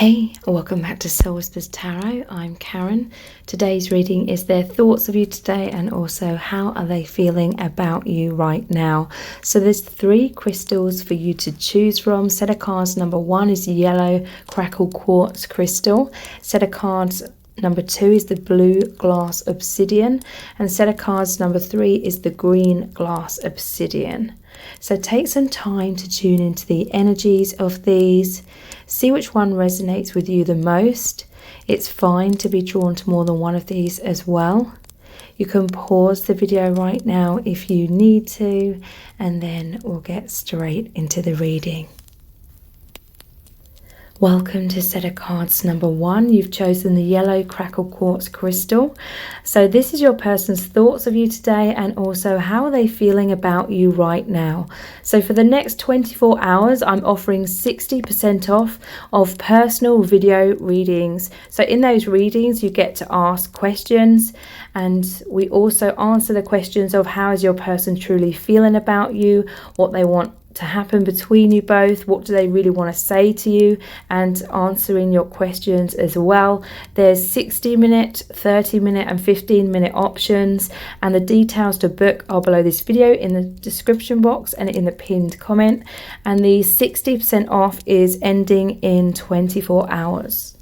Hey, welcome back to Soul Whispers Tarot. I'm Karen. Today's reading is their thoughts of you today and also how are they feeling about you right now. So there's 3 crystals for you to choose from. Set of cards number 1 is yellow crackle quartz crystal. Set of cards number 2 is the blue glass obsidian. And set of cards number 3 is the green glass obsidian. So take some time to tune into the energies of these. See which one resonates with you the most. It's fine to be drawn to more than one of these as well. You can pause the video right now if you need to, and then we'll get straight into the reading. Welcome to set of cards number 1. You've chosen the yellow crackle quartz crystal. So this is your person's thoughts of you today and also how are they feeling about you right now. So for the next 24 hours, I'm offering 60% off of personal video readings. So in those readings, you get to ask questions and we also answer the questions of how is your person truly feeling about you, what they want to happen between you both, what do they really want to say to you, and answering your questions as well. There's 60-minute, 30-minute and 15-minute options, and the details to book are below this video in the description box and in the pinned comment, and the 60% off is ending in 24 hours.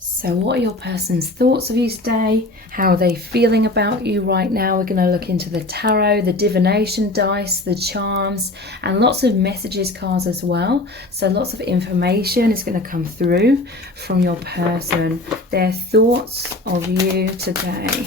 So what are your person's thoughts of you today? How are they feeling about you right now? We're going to look into the tarot, the divination dice, the charms, and lots of messages cards as well. So lots of information is going to come through from your person. Their thoughts of you today.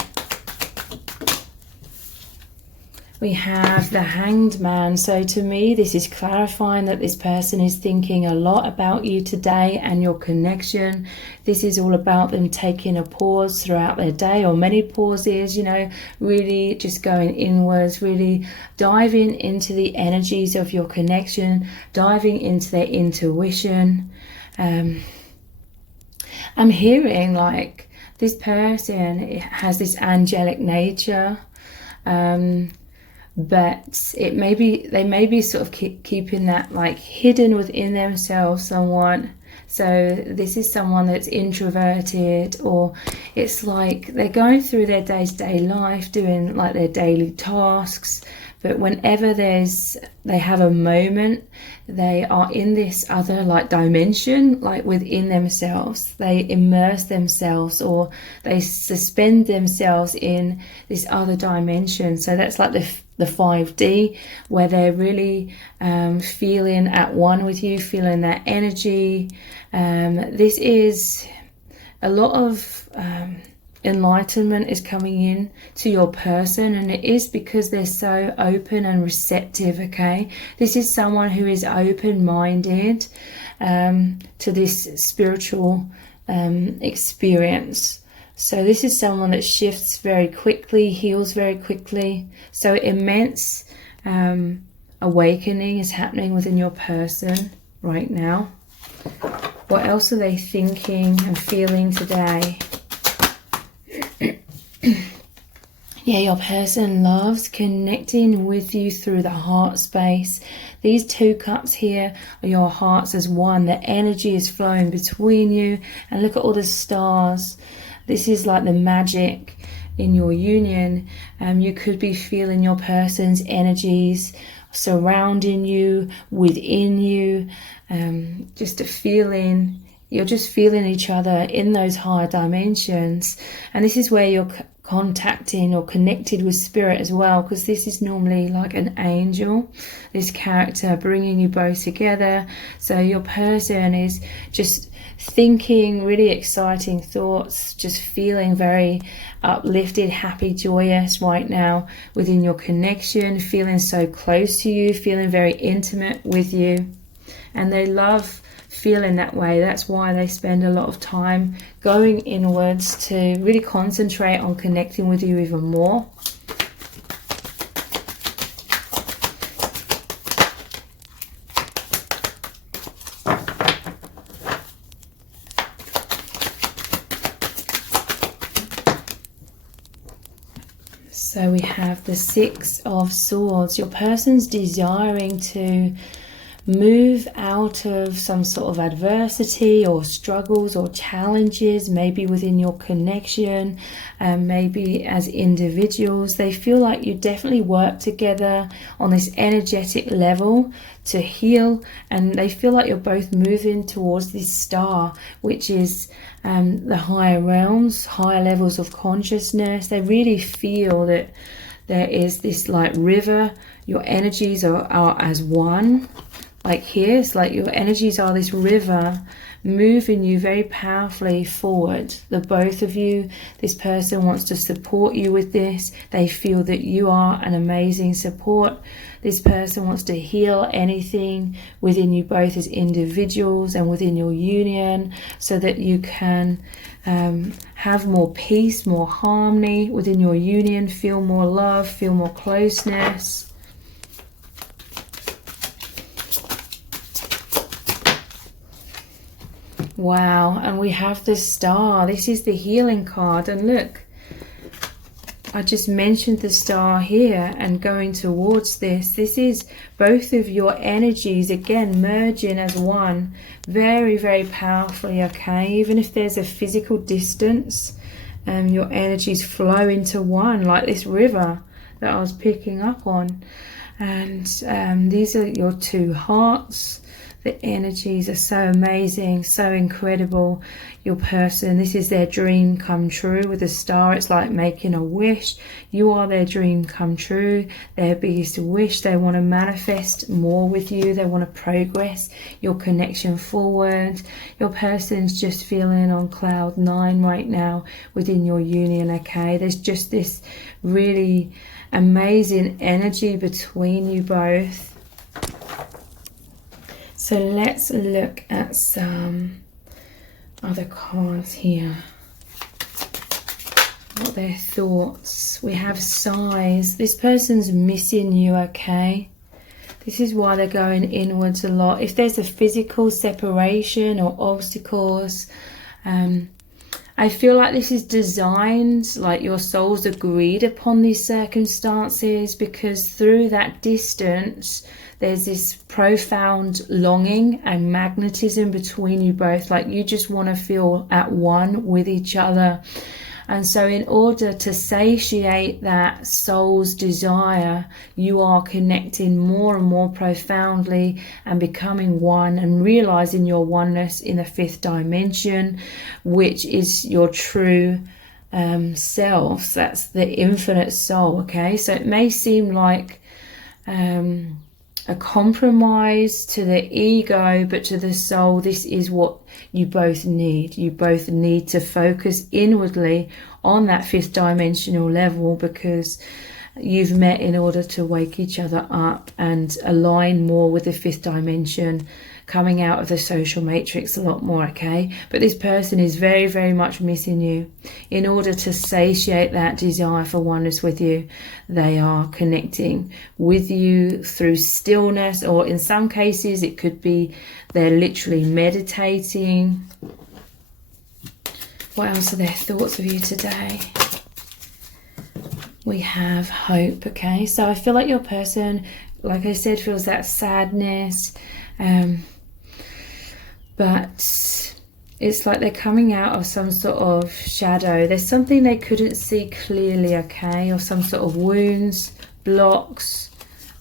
We have the Hanged Man. So to me, this is clarifying that this person is thinking a lot about you today and your connection. This is all about them taking a pause throughout their day, or many pauses, you know, really just going inwards, really diving into the energies of your connection, diving into their intuition. I'm hearing like this person has this angelic nature. But it may be, they may be sort of keeping that like hidden within themselves somewhat. So this is someone that's introverted, or it's like they're going through their day-to-day life, doing like their daily tasks. But whenever they have a moment, they are in this other like dimension, like within themselves. They immerse themselves or they suspend themselves in this other dimension. So that's like the 5D, where they're really feeling at one with you, feeling that energy. This is a lot of enlightenment is coming in to your person, and it is because they're so open and receptive. Okay, this is someone who is open-minded to this spiritual experience. So this is someone that shifts very quickly, heals very quickly. So immense awakening is happening within your person right now. What else are they thinking and feeling today? Yeah, your person loves connecting with you through the heart space. These 2 cups here are your hearts as one. The energy is flowing between you. And look at all the stars. This is like the magic in your union. You could be feeling your person's energies surrounding you, within you. Just a feeling. You're just feeling each other in those higher dimensions. And this is where you're contacting or connected with spirit as well, because this is normally like an angel, this character bringing you both together. So your person is just thinking really exciting thoughts, just feeling very uplifted, happy, joyous right now within your connection, feeling so close to you, feeling very intimate with you. And they love feeling that way. That's why they spend a lot of time going inwards to really concentrate on connecting with you even more. So we have the 6 of Swords. Your person's desiring to move out of some sort of adversity or struggles or challenges, maybe within your connection, maybe as individuals. They feel like you definitely work together on this energetic level to heal, and they feel like you're both moving towards this star, which is the higher realms, higher levels of consciousness. They really feel that there is this like river. Your energies are as one. Like here, it's like your energies are this river moving you very powerfully forward. The both of you, this person wants to support you with this. They feel that you are an amazing support. This person wants to heal anything within you both as individuals and within your union, so that you can have more peace, more harmony within your union, feel more love, feel more closeness. Wow, and we have the star. This is the healing card, and look, I just mentioned the star here and going towards this. This is both of your energies again merging as one, very, very powerfully, okay? Even if there's a physical distance, your energies flow into one, like this river that I was picking up on. And these are your two hearts. The energies are so amazing, so incredible. Your person, this is their dream come true with a star. It's like making a wish. You are their dream come true, their biggest wish. They want to manifest more with you. They want to progress your connection forward. Your person's just feeling on cloud 9 right now within your union, okay? There's just this really amazing energy between you both. So let's look at some other cards here. What their thoughts. We have sighs. This person's missing you, okay? This is why they're going inwards a lot. If there's a physical separation or obstacles, I feel like this is designed, like your souls agreed upon these circumstances, because through that distance, there's this profound longing and magnetism between you both. Like you just want to feel at one with each other. And so in order to satiate that soul's desire, you are connecting more and more profoundly and becoming one and realizing your oneness in the 5th dimension, which is your true self. That's the infinite soul, okay? So it may seem like a compromise to the ego, but to the soul, this is what you both need. You both need to focus inwardly on that 5th dimensional level, because you've met in order to wake each other up and align more with the 5th dimension, coming out of the social matrix a lot more, okay? But this person is very, very much missing you. In order to satiate that desire for oneness with you, they are connecting with you through stillness, or in some cases it could be they're literally meditating. What else are their thoughts of you today? We have hope, okay? So I feel like your person, like I said, feels that sadness, but it's like they're coming out of some sort of shadow. There's something they couldn't see clearly, okay? Or some sort of wounds, blocks,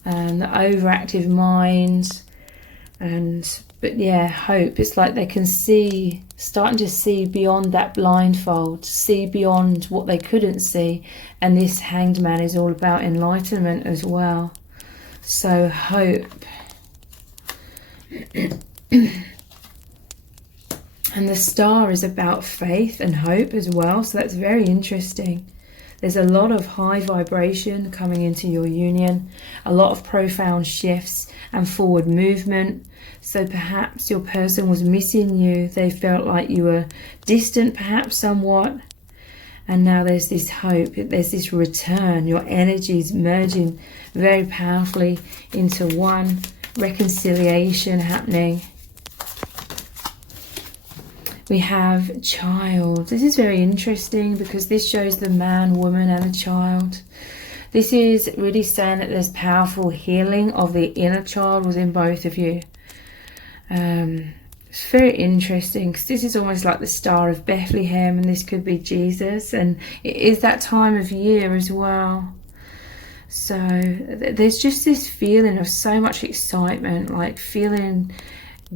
the overactive mind. But yeah, hope. It's like they can see, starting to see beyond that blindfold, see beyond what they couldn't see. And this Hanged Man is all about enlightenment as well. So hope. And the star is about faith and hope as well. So that's very interesting. There's a lot of high vibration coming into your union, a lot of profound shifts and forward movement. So perhaps your person was missing you. They felt like you were distant, perhaps somewhat. And now there's this hope, there's this return. Your energies merging very powerfully into one, reconciliation happening. We have child. This is very interesting because this shows the man, woman and a child. This is really saying that there's powerful healing of the inner child within both of you. It's very interesting because this is almost like the Star of Bethlehem, and this could be Jesus, and it is that time of year as well. So there's just this feeling of so much excitement, like feeling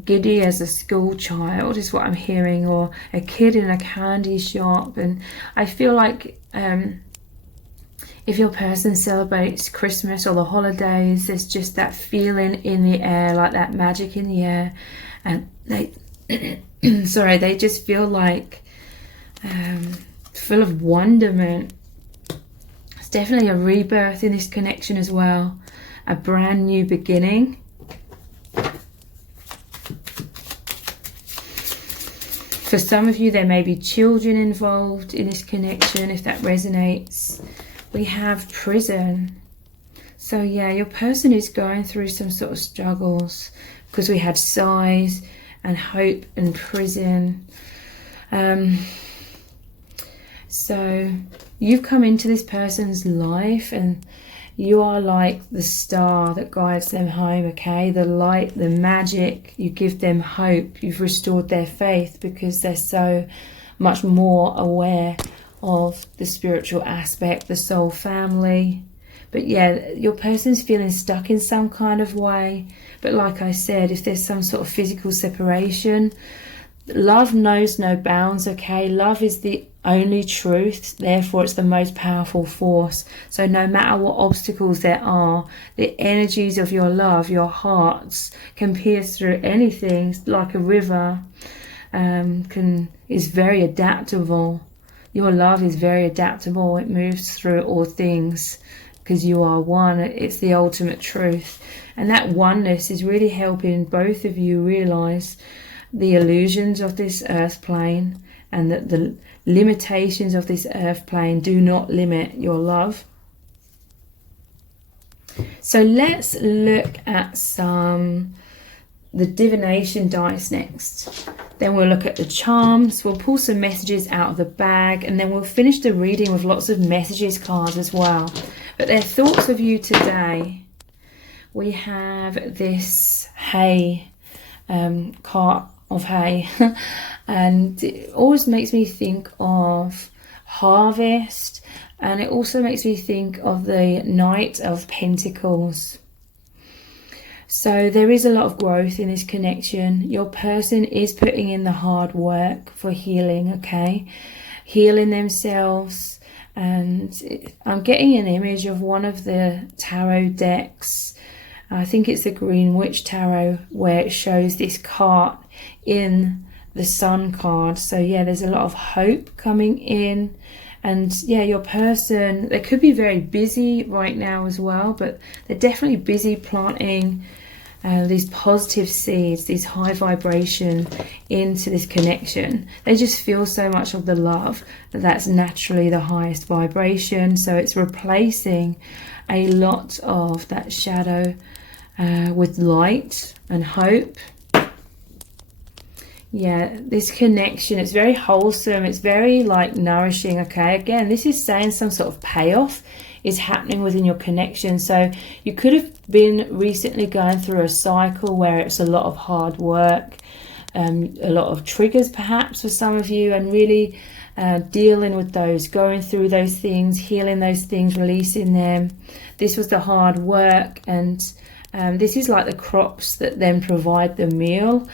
giddy as a school child is what I'm hearing, or a kid in a candy shop. And I feel like if your person celebrates Christmas or the holidays, there's just that feeling in the air, like that magic in the air, and they sorry, they just feel like full of wonderment. It's definitely a rebirth in this connection as well, a brand new beginning. For some of you, there may be children involved in this connection, if that resonates. We have prison. So yeah, your person is going through some sort of struggles, because we had sighs and hope and prison. So you've come into this person's life, and you are like the star that guides them home, okay? The light, the magic. You give them hope. You've restored their faith because they're so much more aware of the spiritual aspect, the soul family. But yeah, your person's feeling stuck in some kind of way. But like I said, if there's some sort of physical separation, love knows no bounds, okay? Love is the only truth, therefore it's the most powerful force. So no matter what obstacles there are, the energies of your love, your hearts, can pierce through anything, like a river. Is very adaptable. Your love is very adaptable. It moves through all things because you are one. It's the ultimate truth, and that oneness is really helping both of you realize the illusions of this earth plane, and that the limitations of this earth plane do not limit your love. So let's look at the divination dice next. Then we'll look at the charms. We'll pull some messages out of the bag, and then we'll finish the reading with lots of messages cards as well. But they're thoughts of you today. We have this hay, cart of hay, and it always makes me think of harvest, and it also makes me think of the Knight of Pentacles. So there is a lot of growth in this connection. Your person is putting in the hard work for healing, okay? Healing themselves. And I'm getting an image of one of the tarot decks. I think it's the Green Witch Tarot, where it shows this cart in the Sun card. So yeah, there's a lot of hope coming in. And yeah, your person, they could be very busy right now as well, but they're definitely busy planting these positive seeds, these high vibration into this connection. They just feel so much of the love that's naturally the highest vibration. So it's replacing a lot of that shadow with light and hope. Yeah, this connection, it's very wholesome. It's very like nourishing, okay? Again, this is saying some sort of payoff is happening within your connection. So you could have been recently going through a cycle where it's a lot of hard work, a lot of triggers perhaps for some of you, and really dealing with those, going through those things, healing those things, releasing them. This was the hard work, and this is like the crops that then provide the meal.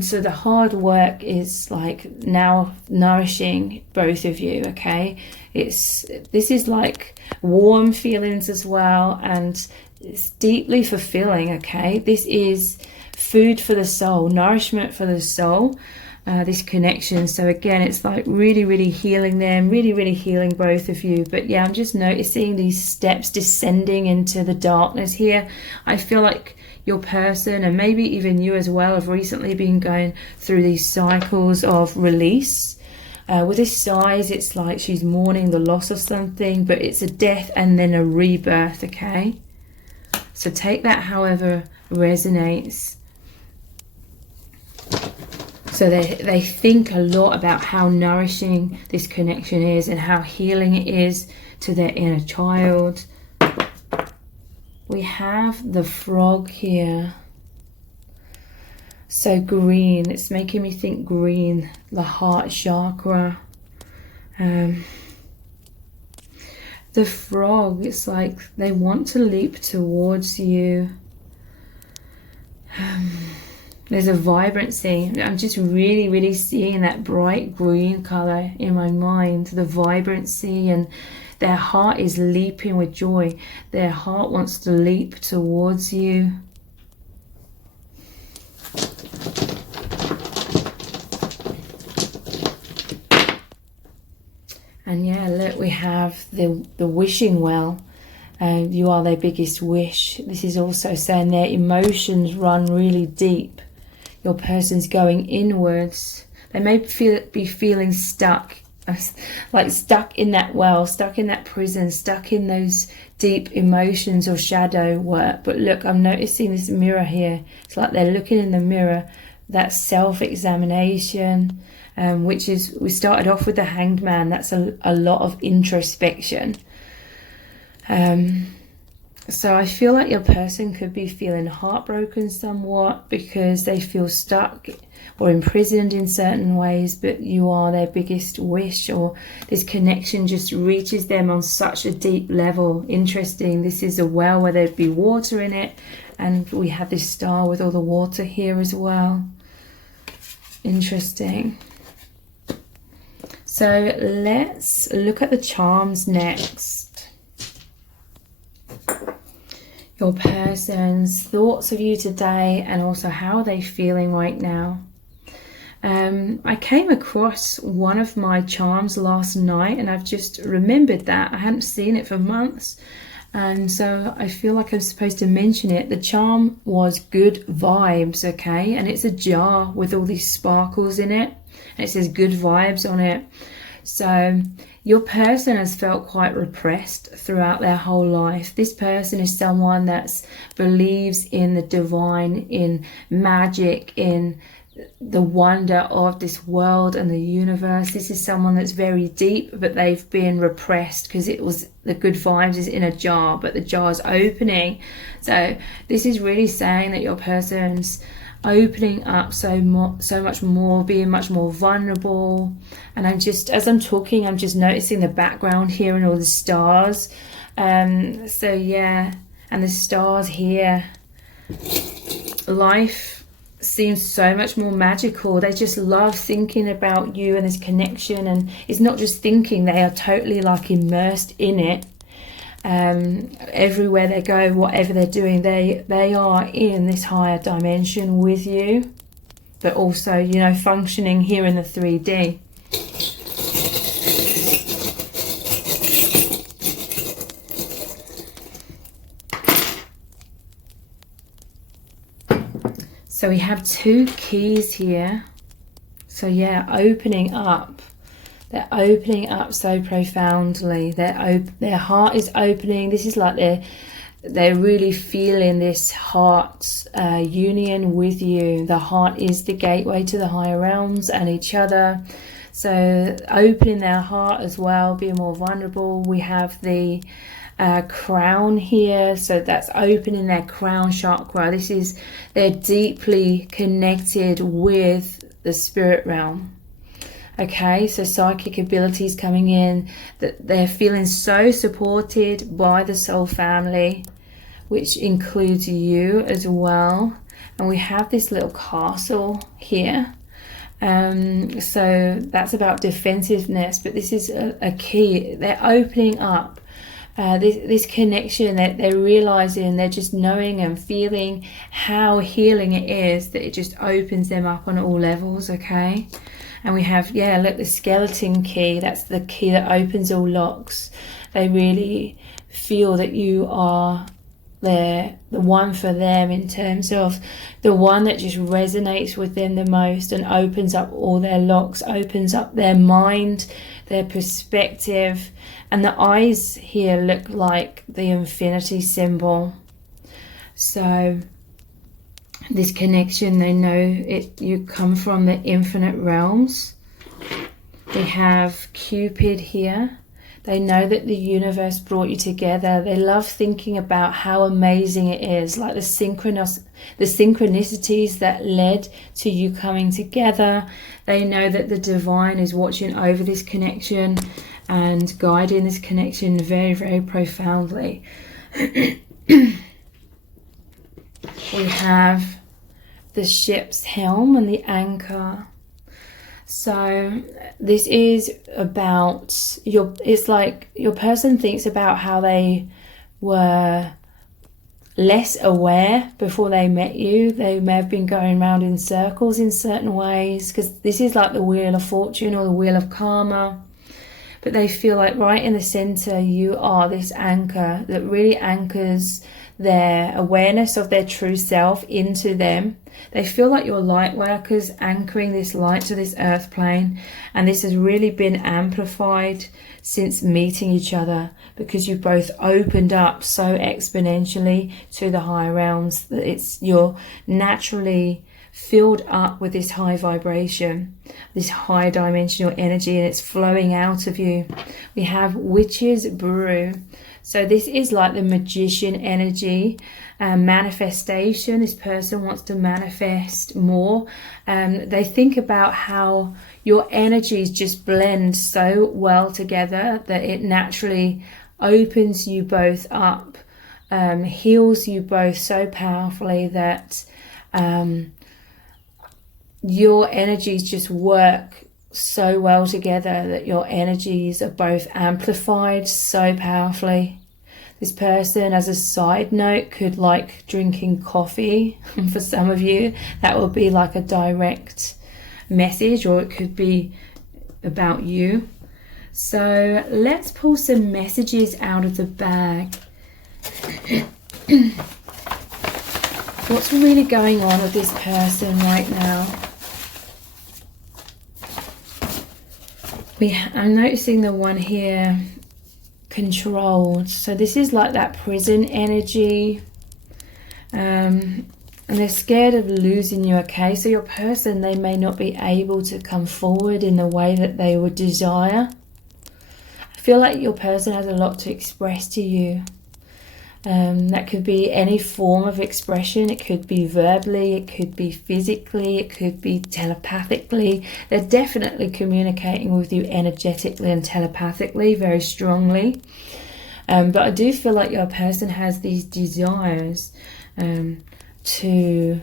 So the hard work is like now nourishing both of you, okay? This is like warm feelings as well, and it's deeply fulfilling, okay? This is food for the soul, nourishment for the soul, this connection. So again, it's like really, really healing them, really, really healing both of you. But yeah, I'm just noticing these steps descending into the darkness here. I feel like your person, and maybe even you as well, have recently been going through these cycles of release. With this size, it's like she's mourning the loss of something, but it's a death and then a rebirth, okay? So take that however resonates. So they think a lot about how nourishing this connection is and how healing it is to their inner child. we have the frog here. So green, it's making me think green, the heart chakra. The frog, it's like they want to leap towards you. There's a vibrancy. I'm just really seeing that bright green color in my mind, the vibrancy, and their heart is leaping with joy. Their heart wants to leap towards you. And yeah, look, we have the wishing well. You are their biggest wish. This is also saying their emotions run really deep. Your person's going inwards. They may be feeling stuck, like stuck in that well, stuck in that prison, stuck in those deep emotions or shadow work. But look, I'm noticing this mirror here. It's like they're looking in the mirror, that self-examination, which is, we started off with the Hanged Man. That's a lot of introspection. So I feel like your person could be feeling heartbroken somewhat because they feel stuck or imprisoned in certain ways, but you are their biggest wish, or this connection just reaches them on such a deep level. Interesting. This is a well where there'd be water in it, and we have this star with all the water here as well. Interesting. So let's look at the charms next. Your person's thoughts of you today, and also how are they feeling right now. I came across one of my charms last night, and I've just remembered that. I hadn't seen it for months, and so I feel like I'm supposed to mention it. The charm was good vibes, okay? And it's a jar with all these sparkles in it, and it says good vibes on it. So your person has felt quite repressed throughout their whole life. This person is someone that believes in the divine, in magic, in the wonder of this world and the universe. This is someone that's very deep, but they've been repressed because it was, the good vibes is in a jar, but the jar's opening. So this is really saying that your person's opening up so much more, being much more vulnerable. And I'm just, as I'm talking, I'm just noticing the background here and all the stars. So yeah, and the stars here. Life seems so much more magical. They just love thinking about you and this connection, and it's not just thinking, they are totally like immersed in it. Everywhere they go, whatever they're doing, they are in this higher dimension with you, but also, you know, functioning here in the 3D. So we have two keys here. So yeah, opening up. They're opening up so profoundly. Their heart is opening. This is like they're really feeling this heart union with you. The heart is the gateway to the higher realms and each other. So opening their heart as well, being more vulnerable. We have the crown here, so that's opening their crown chakra. This is, they're deeply connected with the spirit realm. Okay, so psychic abilities coming in, that they're feeling so supported by the soul family, which includes you as well. And we have this little castle here. So that's about defensiveness, but this is a key. They're opening up this connection, that they're realizing, they're just knowing and feeling how healing it is, that it just opens them up on all levels. Okay. And we have, yeah, look, the skeleton key. That's the key that opens all locks. They really feel that you are the one for them, in terms of the one that just resonates with them the most and opens up all their locks, opens up their mind, their perspective. And the eyes here look like the infinity symbol. So this connection, they know it. You come from the infinite realms. We have Cupid here. They know that the universe brought you together. They love thinking about how amazing it is, like the synchronicities that led to you coming together. They know that the divine is watching over this connection and guiding this connection very, very profoundly. We have the ship's helm and the anchor. So this is about it's like your person thinks about how they were less aware before they met you. They may have been going around in circles in certain ways, because this is like the wheel of fortune or the wheel of karma. But they feel like right in the center you are this anchor that really anchors their awareness of their true self into them. They feel like you're light workers anchoring this light to this earth plane, and this has really been amplified since meeting each other, because you both opened up so exponentially to the higher realms that you're naturally filled up with this high vibration, this high dimensional energy, and it's flowing out of you. We have witch's brew. So this is like the magician energy, manifestation. This person wants to manifest more. They think about how your energies just blend so well together that it naturally opens you both up, heals you both so powerfully that your energies just work so well together, that your energies are both amplified so powerfully. This person, as a side note, could like drinking coffee. For some of you, that will be like a direct message, or it could be about you. So let's pull some messages out of the bag. What's really going on with this person right now? I'm noticing the one here, controlled. So this is like that prison energy, and they're scared of losing you. Okay, so your person, they may not be able to come forward in the way that they would desire. I feel like your person has a lot to express to you. That could be any form of expression. It could be verbally, it could be physically, it could be telepathically. They're definitely communicating with you energetically and telepathically very strongly. But I do feel like your person has these desires to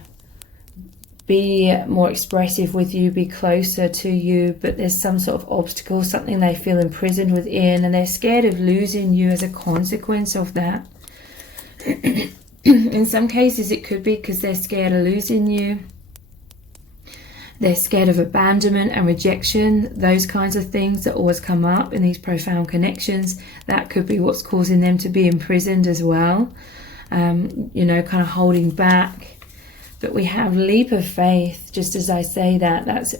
be more expressive with you, be closer to you, but there's some sort of obstacle, something they feel imprisoned within, and they're scared of losing you as a consequence of that. In some cases it could be because they're scared of losing you. They're scared of abandonment and rejection, those kinds of things that always come up in these profound connections. That could be what's causing them to be imprisoned as well, kind of holding back. But we have leap of faith, just as I say that. That's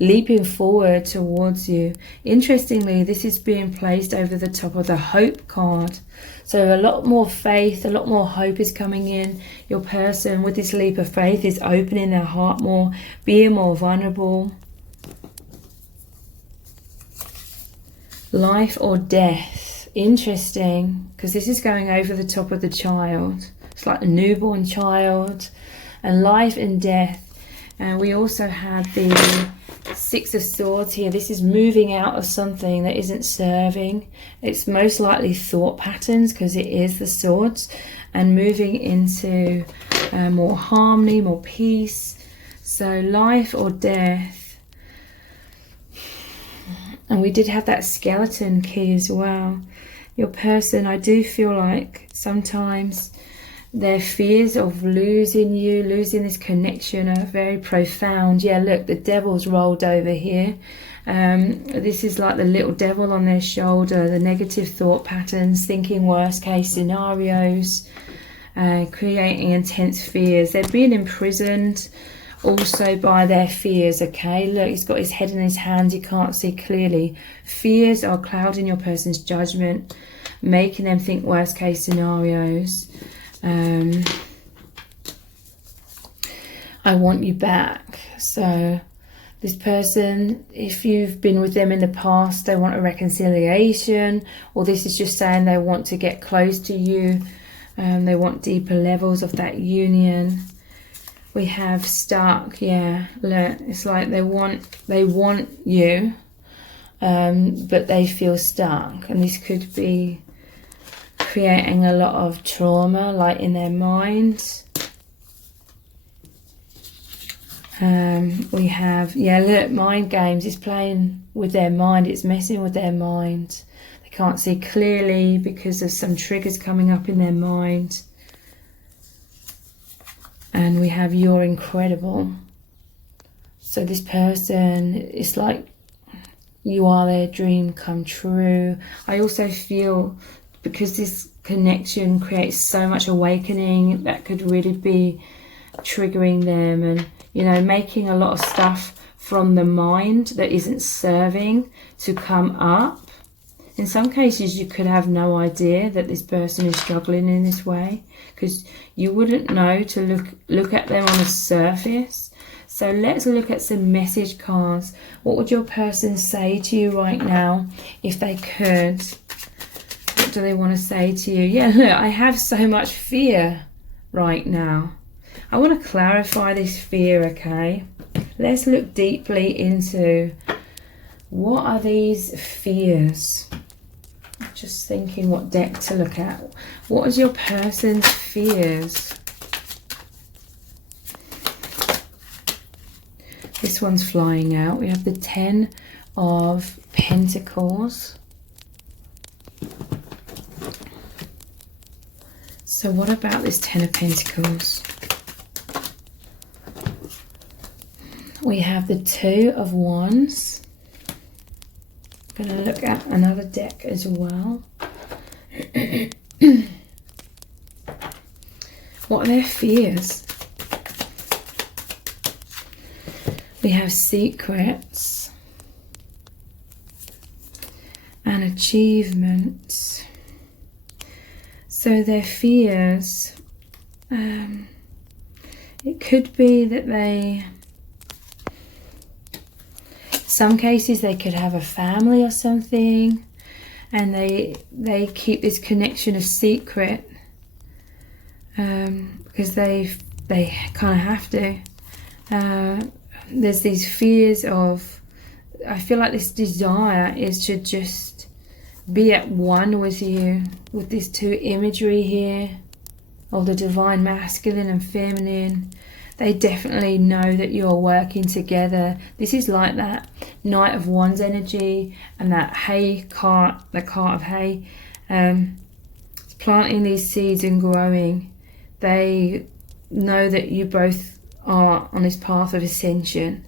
leaping forward towards you. Interestingly, this is being placed over the top of the hope card. So a lot more faith, a lot more hope is coming in. Your person with this leap of faith is opening their heart more, being more vulnerable. Life or death. Interesting, because this is going over the top of the child. It's like a newborn child. And life and death. And we also have the Six of Swords here. This is moving out of something that isn't serving. It's most likely thought patterns, because it is the swords, and moving into more harmony, more peace. So life or death. And we did have that skeleton key as well. Your person, I do feel like sometimes their fears of losing you, losing this connection, are very profound. Yeah, look, the devil's rolled over here. This is like the little devil on their shoulder, the negative thought patterns, thinking worst case scenarios, creating intense fears. They're being imprisoned also by their fears, okay? Look, he's got his head in his hands, he can't see clearly. Fears are clouding your person's judgment, making them think worst case scenarios. I want you back. So This person, if you've been with them in the past, they want a reconciliation, or this is just saying they want to get close to you. They want deeper levels of that union. We have stuck, yeah, look, it's like they want you, but they feel stuck. And this could be creating a lot of trauma, like in their mind. We have, yeah, look, mind games. It's playing with their mind. It's messing with their mind. They can't see clearly because of some triggers coming up in their mind. And we have you're incredible. So this person, it's like you are their dream come true. I also feel, because this connection creates so much awakening, that could really be triggering them, and you know, making a lot of stuff from the mind that isn't serving to come up. In some cases you could have no idea that this person is struggling in this way, because you wouldn't know to look at them on the surface. So let's look at some message cards. What would your person say to you right now if they could? What do they want to say to you? Yeah, look, I have so much fear right now. I want to clarify this fear, okay? Let's look deeply into what are these fears. Just thinking what deck to look at. What is your person's fears? This one's flying out. We have the 10 of Pentacles. So what about this 10 of Pentacles? We have the 2 of Wands. I'm going to look at another deck as well. What are their fears? We have secrets and achievements. So their fears, it could be that they, some cases they could have a family or something, and they keep this connection a secret because they kind of have to. There's these fears of, I feel like this desire is to just be at one with you, with these 2 imagery here of the divine masculine and feminine. They definitely know that you're working together. This is like that Knight of Wands energy and that hay cart, the cart of hay. It's planting these seeds and growing. They know that you both are on this path of ascension.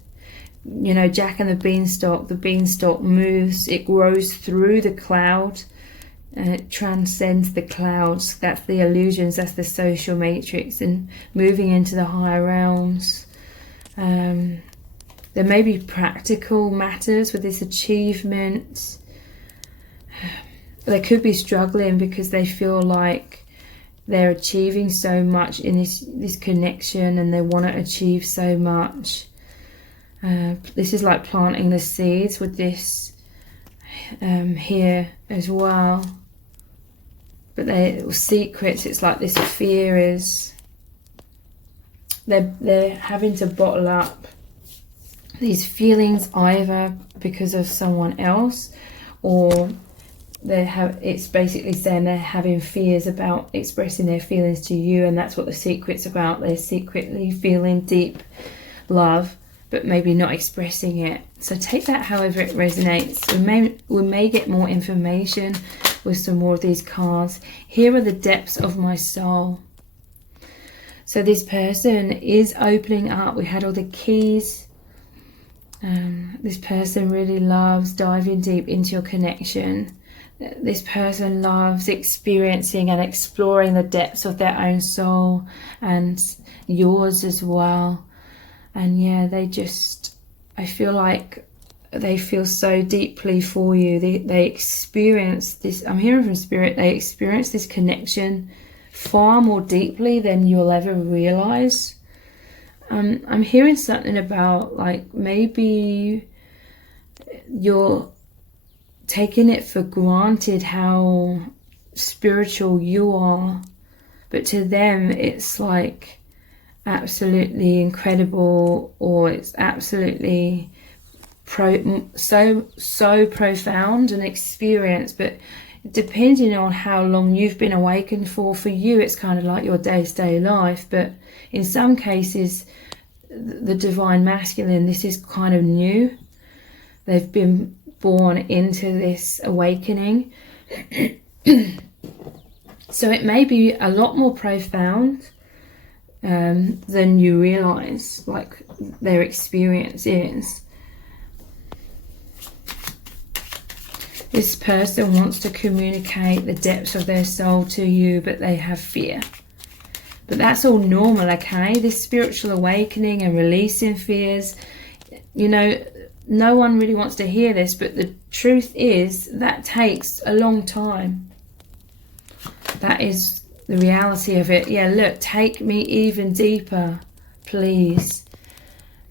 You know, Jack and the beanstalk moves, it grows through the cloud and it transcends the clouds. That's the illusions, that's the social matrix, and moving into the higher realms. There may be practical matters with this achievement. They could be struggling because they feel like they're achieving so much in this connection, and they want to achieve so much. This is like planting the seeds with this here as well. But they're secrets. It's like this fear is they're having to bottle up these feelings, either because of someone else, or it's basically saying they're having fears about expressing their feelings to you, and that's what the secret's about. They're secretly feeling deep love, but maybe not expressing it. So take that however it resonates. We may get more information with some more of these cards. Here are the depths of my soul. So this person is opening up. We had all the keys. This person really loves diving deep into your connection. This person loves experiencing and exploring the depths of their own soul and yours as well. And yeah, I feel like they feel so deeply for you. They experience this, I'm hearing from Spirit, they experience this connection far more deeply than you'll ever realize. I'm hearing something about like maybe you're taking it for granted how spiritual you are, but to them it's like absolutely incredible, or it's absolutely so profound an experience. But depending on how long you've been awakened for you it's kind of like your day-to-day life. But in some cases, the divine masculine, this is kind of new. They've been born into this awakening. So it may be a lot more profound than you realize, like their experience is. This person wants to communicate the depths of their soul to you, but they have fear. But that's all normal, okay? This spiritual awakening and releasing fears, you know, no one really wants to hear this, but the truth is that takes a long time. That is the reality of it. Yeah, look, take me even deeper, please.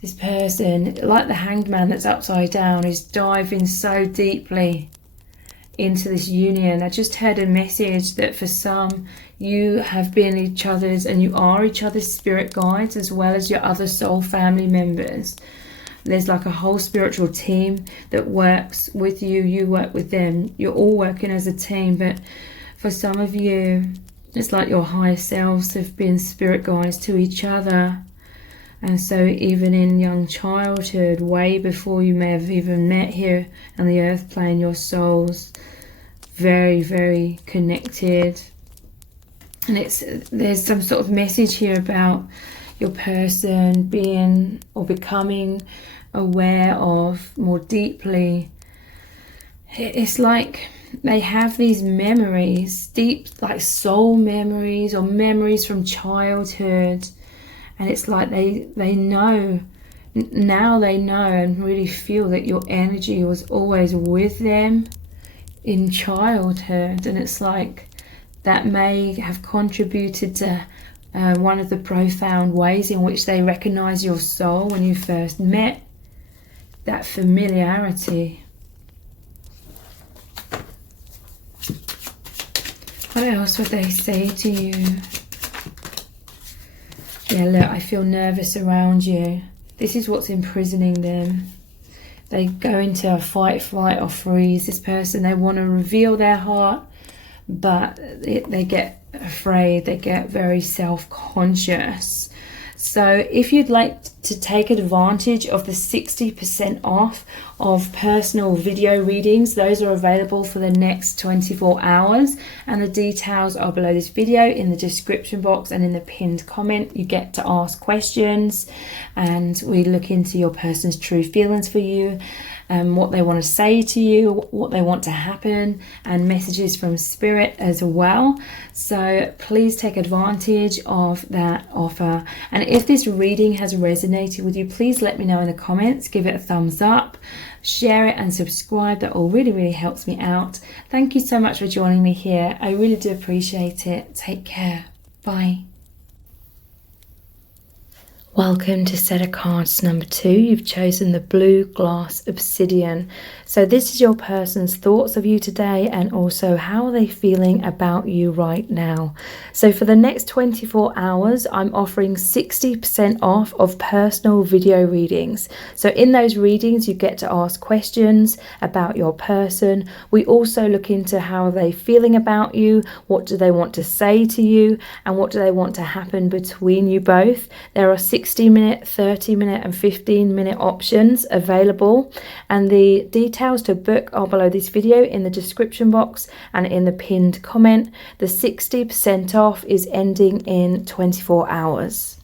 This person, like the Hanged Man that's upside down, is diving so deeply into this union. I just heard a message that for some, you have been each other's, and you are each other's spirit guides, as well as your other soul family members. There's like a whole spiritual team that works with you. You work with them. You're all working as a team. But for some of you, it's like your higher selves have been spirit guides to each other. And so even in young childhood, way before you may have even met here on the earth plane, your souls very, very connected. And there's some sort of message here about your person being or becoming aware of more deeply. It's like they have these memories, deep like soul memories or memories from childhood, and it's like they know now, they know and really feel that your energy was always with them in childhood. And it's like that may have contributed to one of the profound ways in which they recognize your soul when you first met. That familiarity. What else would they say to you? Yeah, look, I feel nervous around you. This is what's imprisoning them. They go into a fight, flight or freeze. This person, they want to reveal their heart, but they get afraid. They get very self-conscious. So if you'd like to take advantage of the 60% off of personal video readings, those are available for the next 24 hours. And the details are below this video in the description box and in the pinned comment. You get to ask questions and we look into your person's true feelings for you, what they want to say to you, what they want to happen, and messages from spirit as well. So please take advantage of that offer. And if this reading has resonated with you, please let me know in the comments. Give it a thumbs up, share it and subscribe. That all really, really helps me out. Thank you so much for joining me here. I really do appreciate it. Take care. Bye. Welcome to set of cards number 2. You've chosen the blue glass obsidian. So this is your person's thoughts of you today, and also how are they feeling about you right now. So for the next 24 hours, I'm offering 60% off of personal video readings. So in those readings, you get to ask questions about your person. We also look into how are they feeling about you, what do they want to say to you, and what do they want to happen between you both. There are 60-minute, 30-minute and 15-minute options available, and the details to book are below this video in the description box and in the pinned comment. The 60% off is ending in 24 hours.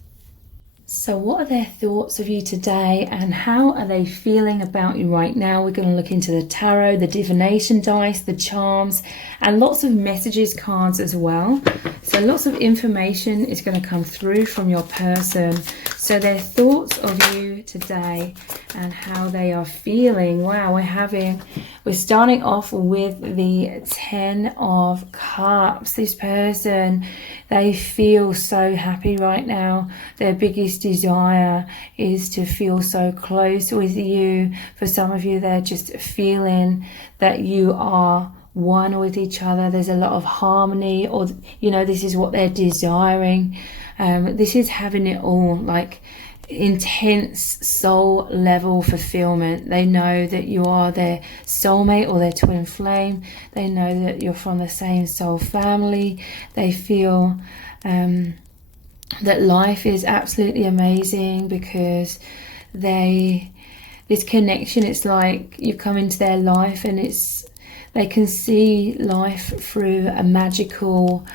So what are their thoughts of you today, and how are they feeling about you right now? We're going to look into the tarot, the divination dice, the charms, and lots of messages cards as well. So lots of information is going to come through from your person. So their thoughts of you today and how they are feeling. Wow, we're having We're starting off with the 10 of Cups. This person, they feel so happy right now. Their biggest desire is to feel so close with you. For some of you, they're just feeling that you are one with each other. There's a lot of harmony, or this is what they're desiring. This is having it all, like intense soul level fulfillment. They know that you are their soulmate or their twin flame. They know that you're from the same soul family. They feel that life is absolutely amazing because this connection, it's like you've come into their life and they can see life through a magical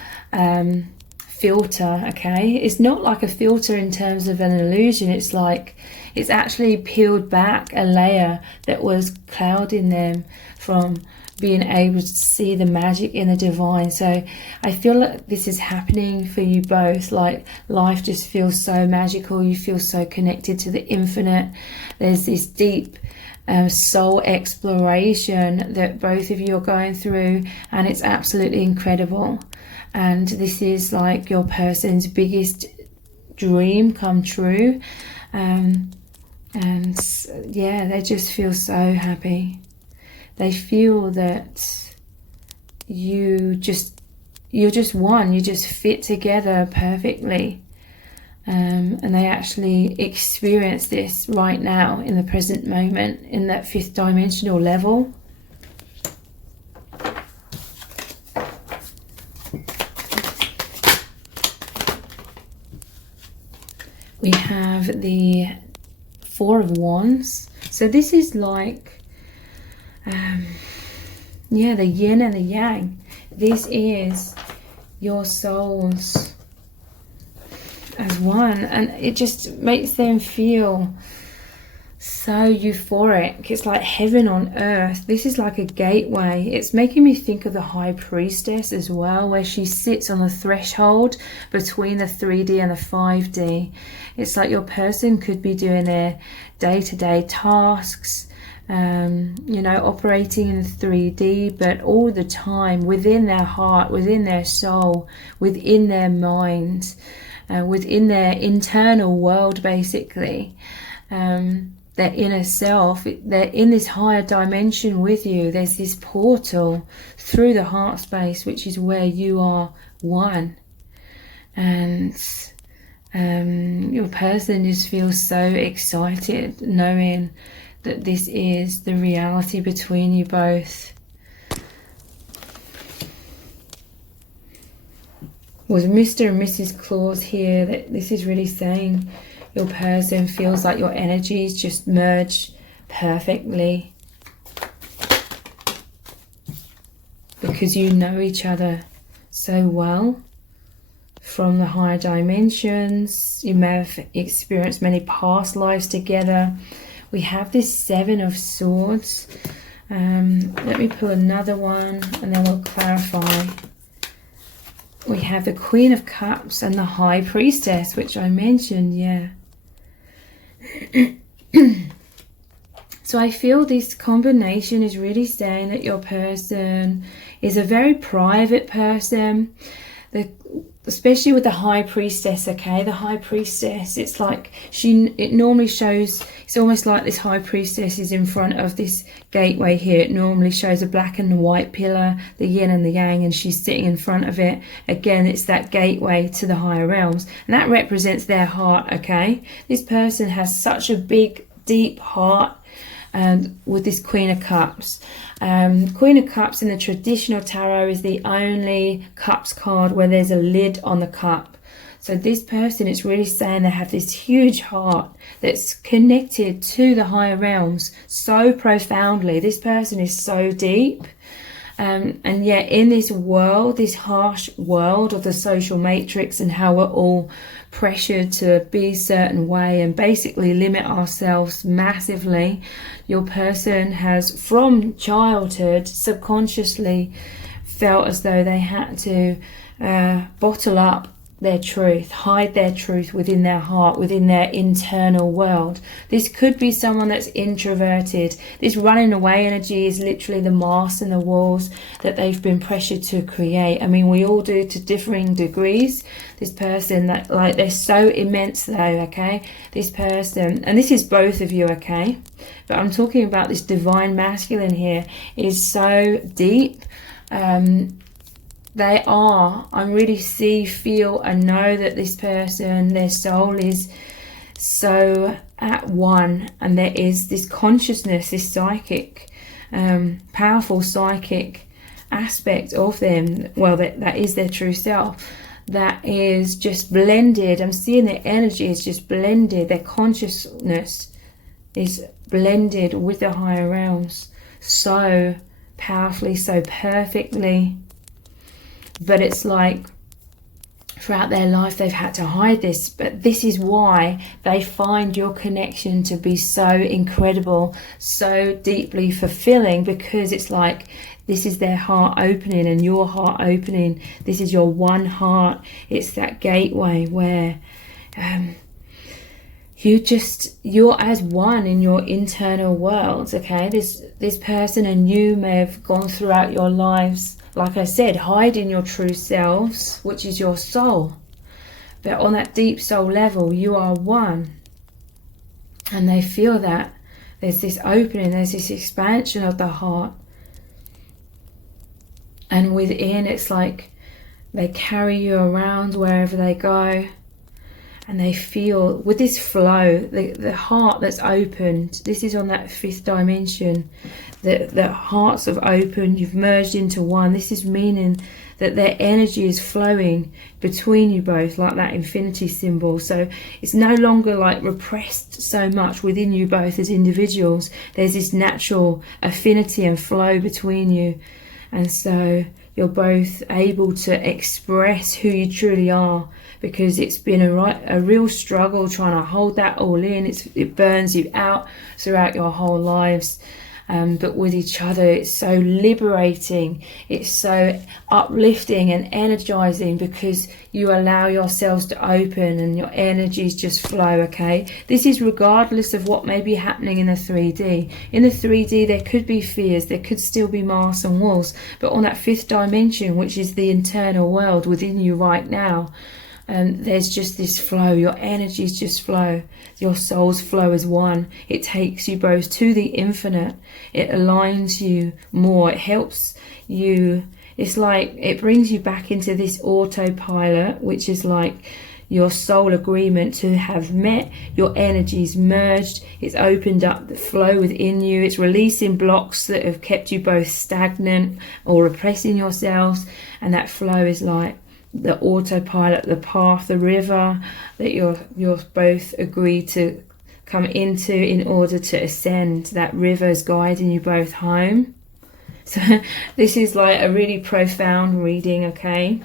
filter. Okay, it's not like a filter in terms of an illusion. It's like it's actually peeled back a layer that was clouding them from being able to see the magic in the divine. So I feel like this is happening for you both. Like life just feels so magical. You feel so connected to the infinite. There's this deep soul exploration that both of you are going through, and it's absolutely incredible. And this is like your person's biggest dream come true. And yeah, they just feel so happy. They feel that you're just one. You just fit together perfectly. And they actually experience this right now in the present moment in that 5th dimensional level. We have the 4 of Wands. So this is like, the yin and the yang. This is your souls as one, and it just makes them feel so euphoric. It's like heaven on earth. This is like a gateway. It's making me think of the High Priestess as well, where she sits on the threshold between the 3D and the 5D. It's like your person could be doing their day-to-day tasks, operating in 3D, but all the time within their heart, within their soul, within their mind, within their internal world, basically. Their inner self, they're in this higher dimension with you. There's this portal through the heart space, which is where you are one. And your person just feels so excited knowing that this is the reality between you both. With Mr. and Mrs. Claus here, that this is really saying your person feels like your energies just merge perfectly because you know each other so well from the higher dimensions. You may have experienced many past lives together. We have this 7 of Swords. Let me pull another one and then we'll clarify. We have the Queen of Cups and the High Priestess, which I mentioned, yeah. So I feel this combination is really saying that your person is a very private person, especially with the High Priestess. Okay, the High Priestess, it's like it normally shows, it's almost like this High Priestess is in front of this gateway here. It normally shows a black and white pillar, the yin and the yang, and she's sitting in front of it. Again, it's that gateway to the higher realms, and that represents their heart. Okay, this person has such a big, deep heart. And with this Queen of Cups. Queen of Cups in the traditional tarot is the only cups card where there's a lid on the cup. So this person is really saying they have this huge heart that's connected to the higher realms so profoundly. This person is so deep. And yet in this world, this harsh world of the social matrix and how we're all pressured to be a certain way and basically limit ourselves massively, your person has from childhood subconsciously felt as though they had to bottle up their truth, hide their truth within their heart, within their internal world. This could be someone that's introverted. This running away energy is literally the masks and the walls that they've been pressured to create. I mean, we all do to differing degrees. This person, that, like, they're so immense though, okay? This person, and this is both of you, okay? But I'm talking about this divine masculine here, is so deep. They are, I really see, feel and know that this person, their soul is so at one, and there is this consciousness, this psychic, powerful psychic aspect of them. Well, that is their true self, that is just blended. I'm seeing their energy is just blended, their consciousness is blended with the higher realms so powerfully, so perfectly. But it's like throughout their life they've had to hide this, but this is why they find your connection to be so incredible, so deeply fulfilling, because it's like this is their heart opening and your heart opening. This is your one heart. It's that gateway where you're as one in your internal worlds, okay? This person and you may have gone throughout your lives, like I said, hiding your true selves, which is your soul. But on that deep soul level, you are one. And they feel that. There's this opening, there's this expansion of the heart. And within, it's like they carry you around wherever they go. And they feel, with this flow, the heart that's opened, this is on that fifth dimension, the hearts have opened, you've merged into one. This is meaning that their energy is flowing between you both, like that infinity symbol. So it's no longer like repressed so much within you both as individuals. There's this natural affinity and flow between you. And so you're both able to express who you truly are, because it's been a real struggle trying to hold that all in. It burns you out throughout your whole lives. But with each other, it's so liberating. It's so uplifting and energizing, because you allow yourselves to open and your energies just flow, okay? This is regardless of what may be happening in the 3D. In the 3D, there could be fears, there could still be masks and walls, but on that fifth dimension, which is the internal world within you right now, there's just this flow. Your energies just flow. Your souls flow as one. It takes you both to the infinite. It aligns you more. It helps you. It's like it brings you back into this autopilot, which is like your soul agreement to have met. Your energies merged. It's opened up the flow within you. It's releasing blocks that have kept you both stagnant or repressing yourselves. And that flow is like the autopilot, the path, the river that you're both agreed to come into in order to ascend. That river is guiding you both home. So this is like a really profound reading, okay?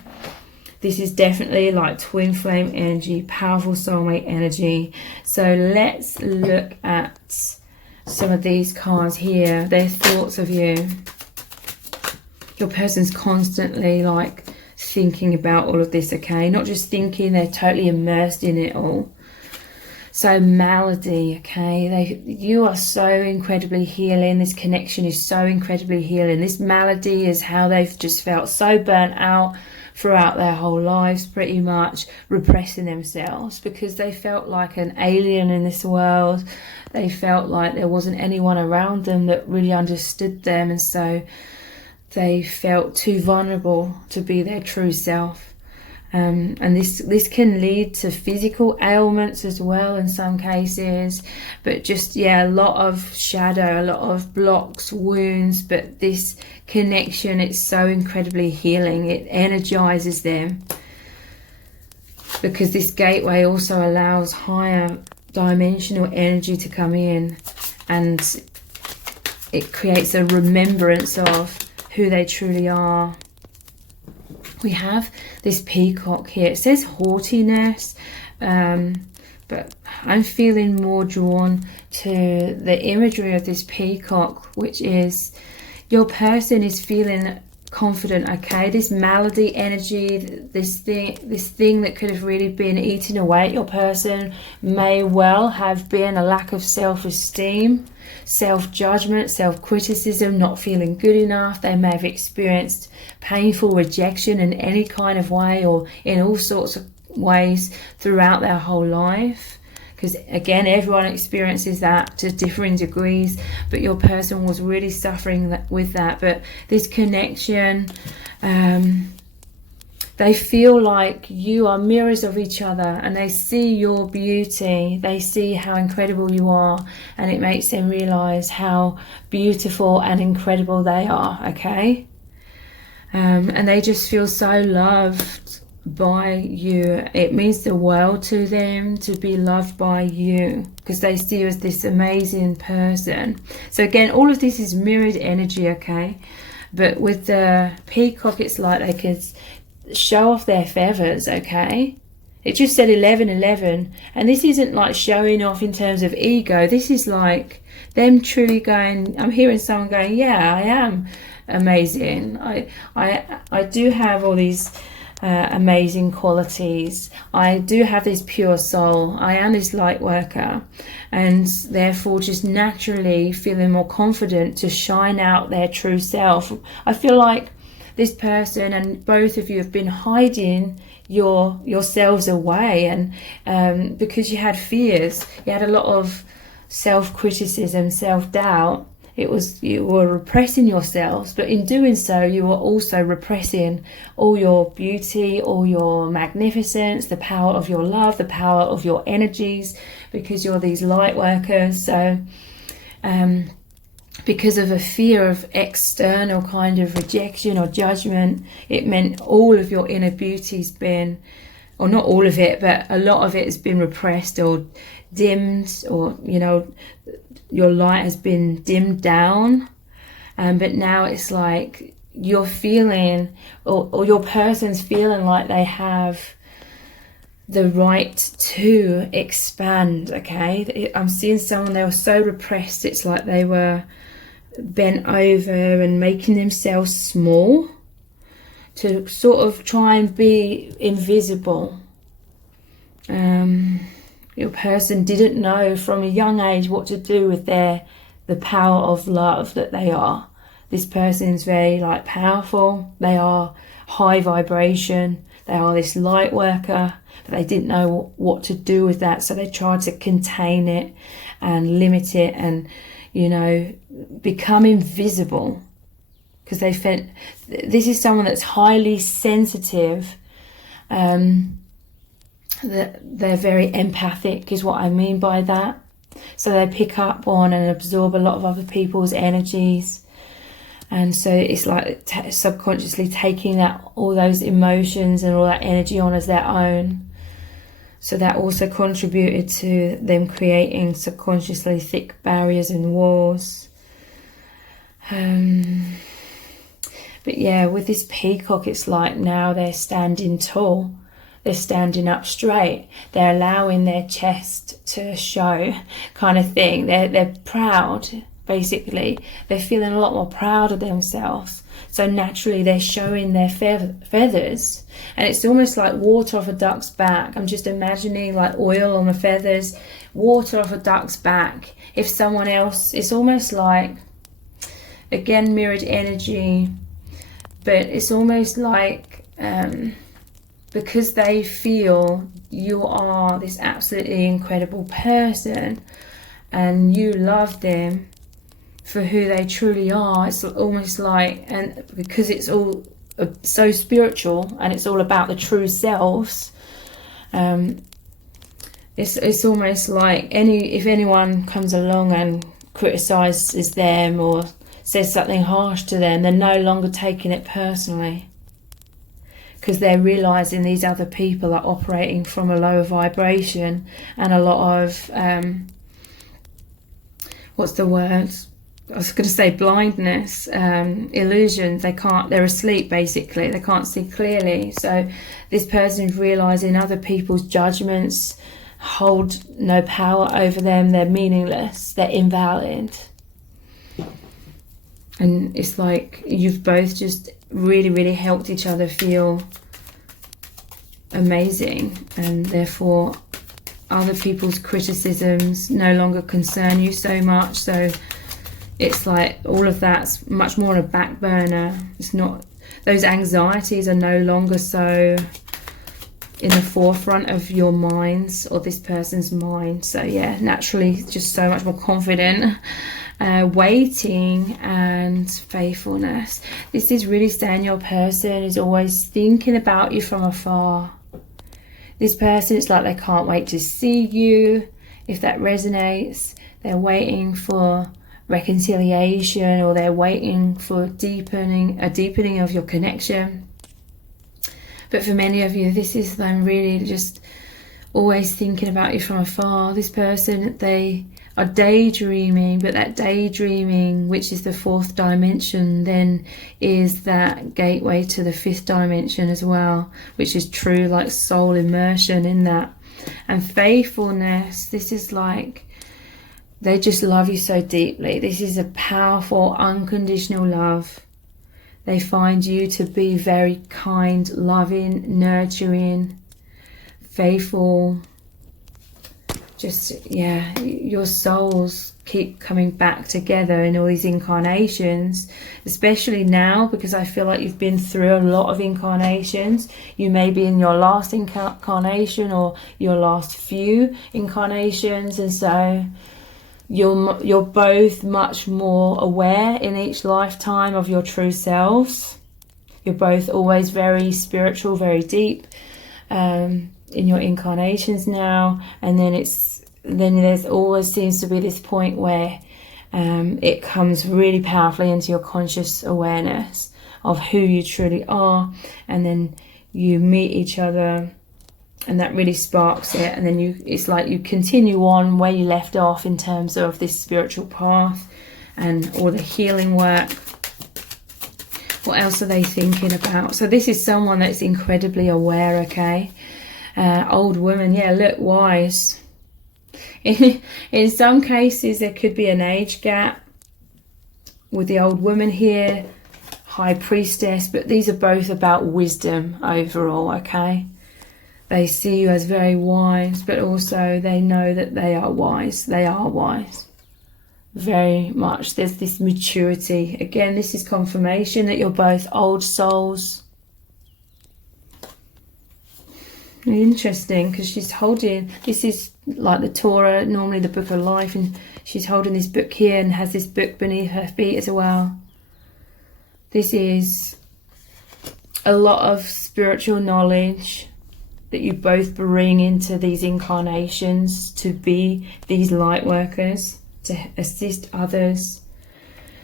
This is definitely like twin flame energy, powerful soulmate energy. So let's look at some of these cards here. Their thoughts of you. Your person's constantly like thinking about all of this, okay? Not just thinking, they're totally immersed in it all. So malady, okay? You are so incredibly healing. This connection is so incredibly healing. This malady is how they've just felt so burnt out throughout their whole lives, pretty much repressing themselves, because they felt like an alien in this world. They felt like there wasn't anyone around them that really understood them, and so they felt too vulnerable to be their true self. And this can lead to physical ailments as well in some cases, but just, yeah, a lot of shadow, a lot of blocks, wounds. But this connection, it's so incredibly healing. It energizes them, because this gateway also allows higher dimensional energy to come in, and it creates a remembrance of who they truly are. We have this peacock here. It says haughtiness, but I'm feeling more drawn to the imagery of this peacock, which is your person is feeling confident, okay? This malady energy, this thing that could have really been eating away at your person may well have been a lack of self-esteem, self-judgment, self-criticism, not feeling good enough. They may have experienced painful rejection in any kind of way, or in all sorts of ways throughout their whole life. Because again, everyone experiences that to differing degrees, but your person was really suffering with that. But this connection, they feel like you are mirrors of each other, and they see your beauty, they see how incredible you are, and it makes them realize how beautiful and incredible they are, okay? And they just feel so loved by you. It means the world to them to be loved by you, because they see you as this amazing person. So again, all of this is mirrored energy, okay? But with the peacock, it's like they could show off their feathers, okay? It just said 1111, and this isn't like showing off in terms of ego. This is like them truly going, I'm hearing someone going, yeah, I am amazing. I do have all these amazing qualities. I do have this pure soul. I am this light worker, and therefore just naturally feeling more confident to shine out their true self. I feel like this person and both of you have been hiding yourselves away, and because you had fears, you had a lot of self-criticism, self-doubt. You were repressing yourselves, but in doing so, you were also repressing all your beauty, all your magnificence, the power of your love, the power of your energies, because you're these light workers. So, because of a fear of external kind of rejection or judgment, it meant all of your inner beauty's been, or not all of it, but a lot of it has been repressed or dimmed, or, you know, your light has been dimmed down. But now it's like you're feeling, or your person's feeling like they have the right to expand, okay? I'm seeing someone, they were so repressed, it's like they were bent over and making themselves small to sort of try and be invisible. Your person didn't know from a young age what to do with the power of love that they are. This person's very like powerful. They are high vibration. They are this light worker, but they didn't know what to do with that. So they tried to contain it and limit it, and, you know, become invisible, because they felt this is someone that's highly sensitive. They're very empathic is what I mean by that. So they pick up on and absorb a lot of other people's energies, and so it's like subconsciously taking all those emotions and all that energy on as their own. So that also contributed to them creating subconsciously thick barriers and walls. But yeah, with this peacock, it's like now they're standing tall. They're standing up straight. They're allowing their chest to show, kind of thing. They're proud, basically. They're feeling a lot more proud of themselves. So naturally they're showing their feathers. And it's almost like water off a duck's back. I'm just imagining like oil on the feathers, water off a duck's back. If someone else, it's almost like, again, mirrored energy, but it's almost like, because they feel you are this absolutely incredible person and you love them for who they truly are. It's almost like, and because it's all so spiritual and it's all about the true selves, it's almost like if anyone comes along and criticizes them or says something harsh to them, they're no longer taking it personally, because they're realizing these other people are operating from a lower vibration and a lot of what's the word? I was going to say blindness, illusions. They're asleep, basically. They can't see clearly. So this person's realizing other people's judgments hold no power over them. They're meaningless. They're invalid. And it's like you've both just really helped each other feel amazing, and therefore other people's criticisms no longer concern you so much. So it's like all of that's much more on a back burner. It's not, those anxieties are no longer so in the forefront of your minds or this person's mind. So yeah, naturally just so much more confident. Waiting and faithfulness. This is really saying your person is always thinking about you from afar. This person, it's like they can't wait to see you. If that resonates, they're waiting for reconciliation, or they're waiting for a deepening of your connection. But for many of you, this is them really just always thinking about you from afar. This person, they are daydreaming, but that daydreaming, which is the 4th dimension, then is that gateway to the 5th dimension as well, which is true like soul immersion in that. And faithfulness, this is like they just love you so deeply. This is a powerful unconditional love. They find you to be very kind, loving, nurturing, faithful. Just, yeah, your souls keep coming back together in all these incarnations, especially now, because I feel like you've been through a lot of incarnations. You may be in your last incarnation or your last few incarnations, and so you're both much more aware in each lifetime of your true selves. You're both always very spiritual, very deep in your incarnations now, and then there's always seems to be this point where it comes really powerfully into your conscious awareness of who you truly are, and then you meet each other and that really sparks it, and then it's like you continue on where you left off in terms of this spiritual path and all the healing work. What else are they thinking about? So this is someone that's incredibly aware, okay? Old woman, yeah, look, wise. In some cases, there could be an age gap with the old woman here, high priestess, but these are both about wisdom overall, okay? They see you as very wise, but also they know that they are wise. They are wise. Very much. There's this maturity. Again, this is confirmation that you're both old souls. Interesting, because she's holding, this is like the Torah, normally the book of life, and she's holding this book here and has this book beneath her feet as well. This is a lot of spiritual knowledge that you both bring into these incarnations to be these light workers, to assist others.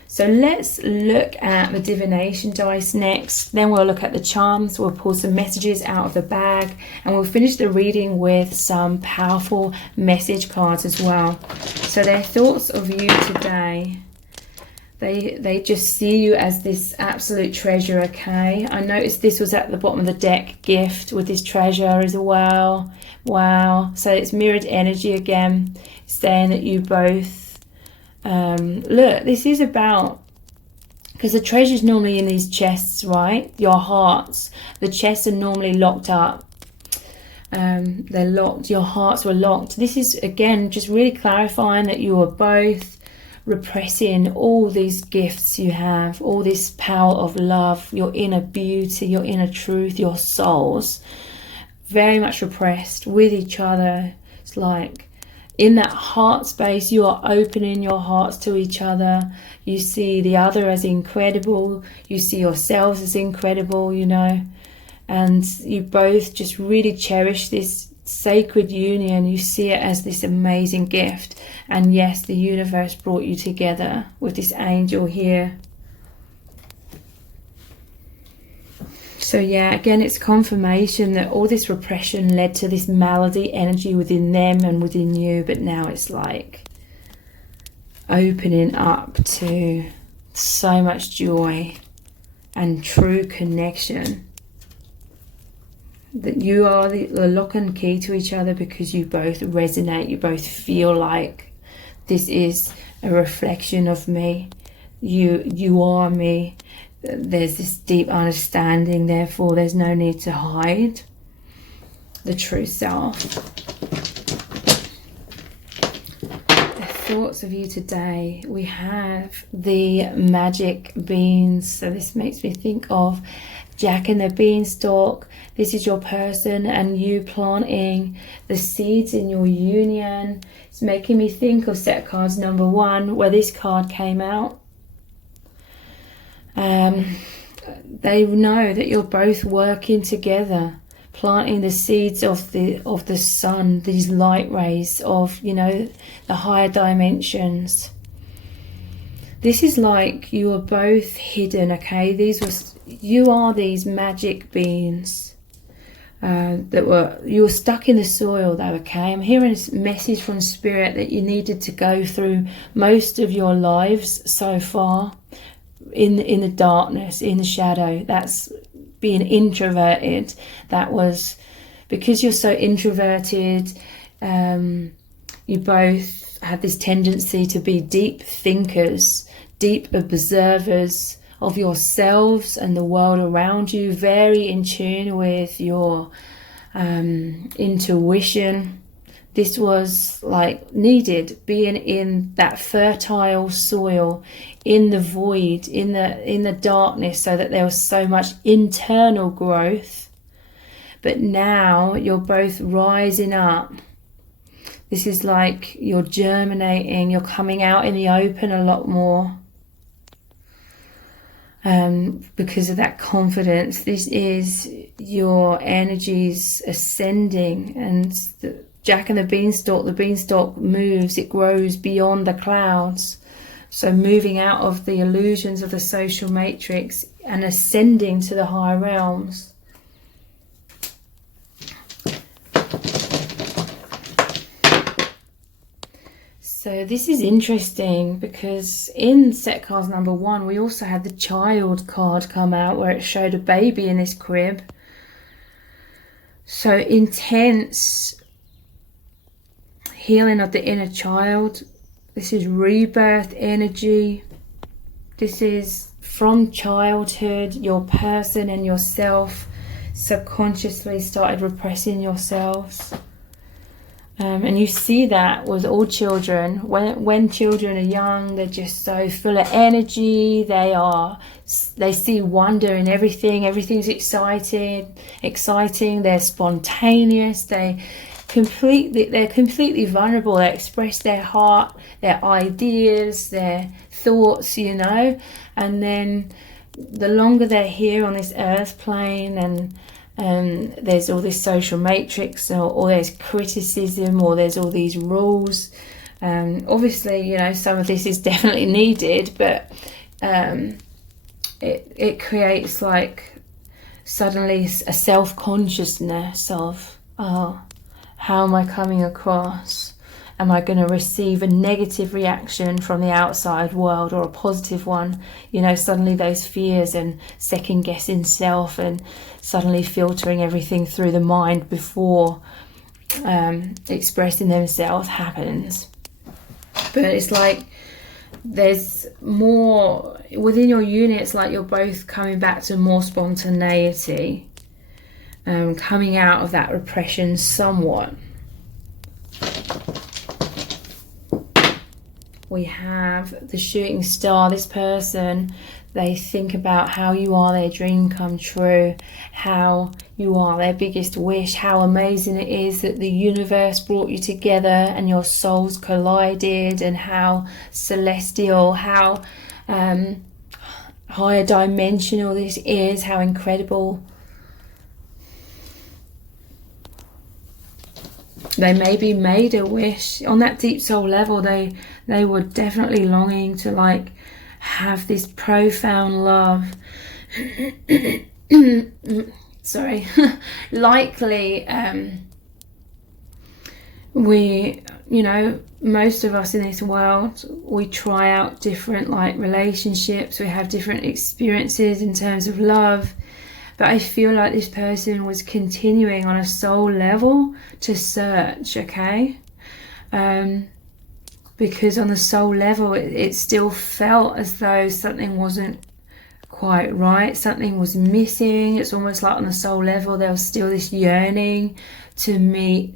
So let's look at the divination dice next. Then we'll look at the charms. We'll pull some messages out of the bag, and we'll finish the reading with some powerful message cards as well. So their thoughts of you today. They just see you as this absolute treasure, okay? I noticed this was at the bottom of the deck, gift, with this treasure as well. Wow. So it's mirrored energy again, saying that you both look, this is about, because the treasure's normally in these chests, right? Your hearts. The chests are normally locked up. They're locked. Your hearts were locked. This is, again, just really clarifying that you are both repressing all these gifts you have, all this power of love, your inner beauty, your inner truth, your souls. Very much repressed with each other. It's like, in that heart space, you are opening your hearts to each other. You see the other as incredible. You see yourselves as incredible, you know. And you both just really cherish this sacred union. You see it as this amazing gift. And yes, the universe brought you together with this angel here. So yeah, again, it's confirmation that all this repression led to this malady energy within them and within you, but now it's like opening up to so much joy and true connection. That you are the lock and key to each other because you both resonate, you both feel like this is a reflection of me. You are me. there's this deep understanding, therefore there's no need to hide the true self. The thoughts of you today, we have the magic beans. So this makes me think of Jack and the Beanstalk. This is your person and you planting the seeds in your union. It's making me think of set cards number 1, where this card came out. They know that you're both working together, planting the seeds of the sun, these light rays of, you know, the higher dimensions. This is like you are both hidden, okay? You are these magic beans you were stuck in the soil though, okay? I'm hearing a message from Spirit that you needed to go through most of your lives so far in the darkness, in the shadow. That's being introverted. That was because you're so introverted. You both had this tendency to be deep thinkers, deep observers of yourselves and the world around you, very in tune with your intuition. This was like needed, being in that fertile soil, in the void, in the darkness, so that there was so much internal growth. But now you're both rising up. This is like you're germinating, you're coming out in the open a lot more. Because of that confidence. This is your energies ascending, and the Jack and the beanstalk moves, it grows beyond the clouds. So moving out of the illusions of the social matrix and ascending to the higher realms. So this is interesting because in set cards number 1, we also had the child card come out where it showed a baby in this crib. So intense healing of the inner child. This is rebirth energy. This is from childhood, your person and yourself subconsciously started repressing yourselves. And you see that with all children. When children are young, they're just so full of energy. They see wonder in everything. Everything's exciting. They're spontaneous. They're completely vulnerable. They express their heart, their ideas, their thoughts, you know. And then the longer they're here on this earth plane, and there's all this social matrix, or there's criticism, or there's all these rules. Obviously, you know, some of this is definitely needed, but it creates like suddenly a self-consciousness of, how am I coming across? Am I going to receive a negative reaction from the outside world or a positive one? You know, suddenly those fears and second guessing self and suddenly filtering everything through the mind before expressing themselves happens. But it's like there's more within your unit. It's like you're both coming back to more spontaneity, coming out of that repression somewhat. We have the shooting star. This person, they think about how you are their dream come true, how you are their biggest wish, how amazing it is that the universe brought you together and your souls collided, and how celestial, how higher dimensional this is, how incredible. They maybe made a wish on that deep soul level. They were definitely longing to like have this profound love. Sorry. Likely we, you know, most of us in this world, we try out different like relationships. We have different experiences in terms of love. But I feel like this person was continuing on a soul level to search, okay? Because on the soul level, it still felt as though something wasn't quite right. Something was missing. It's almost like on the soul level there was still this yearning to meet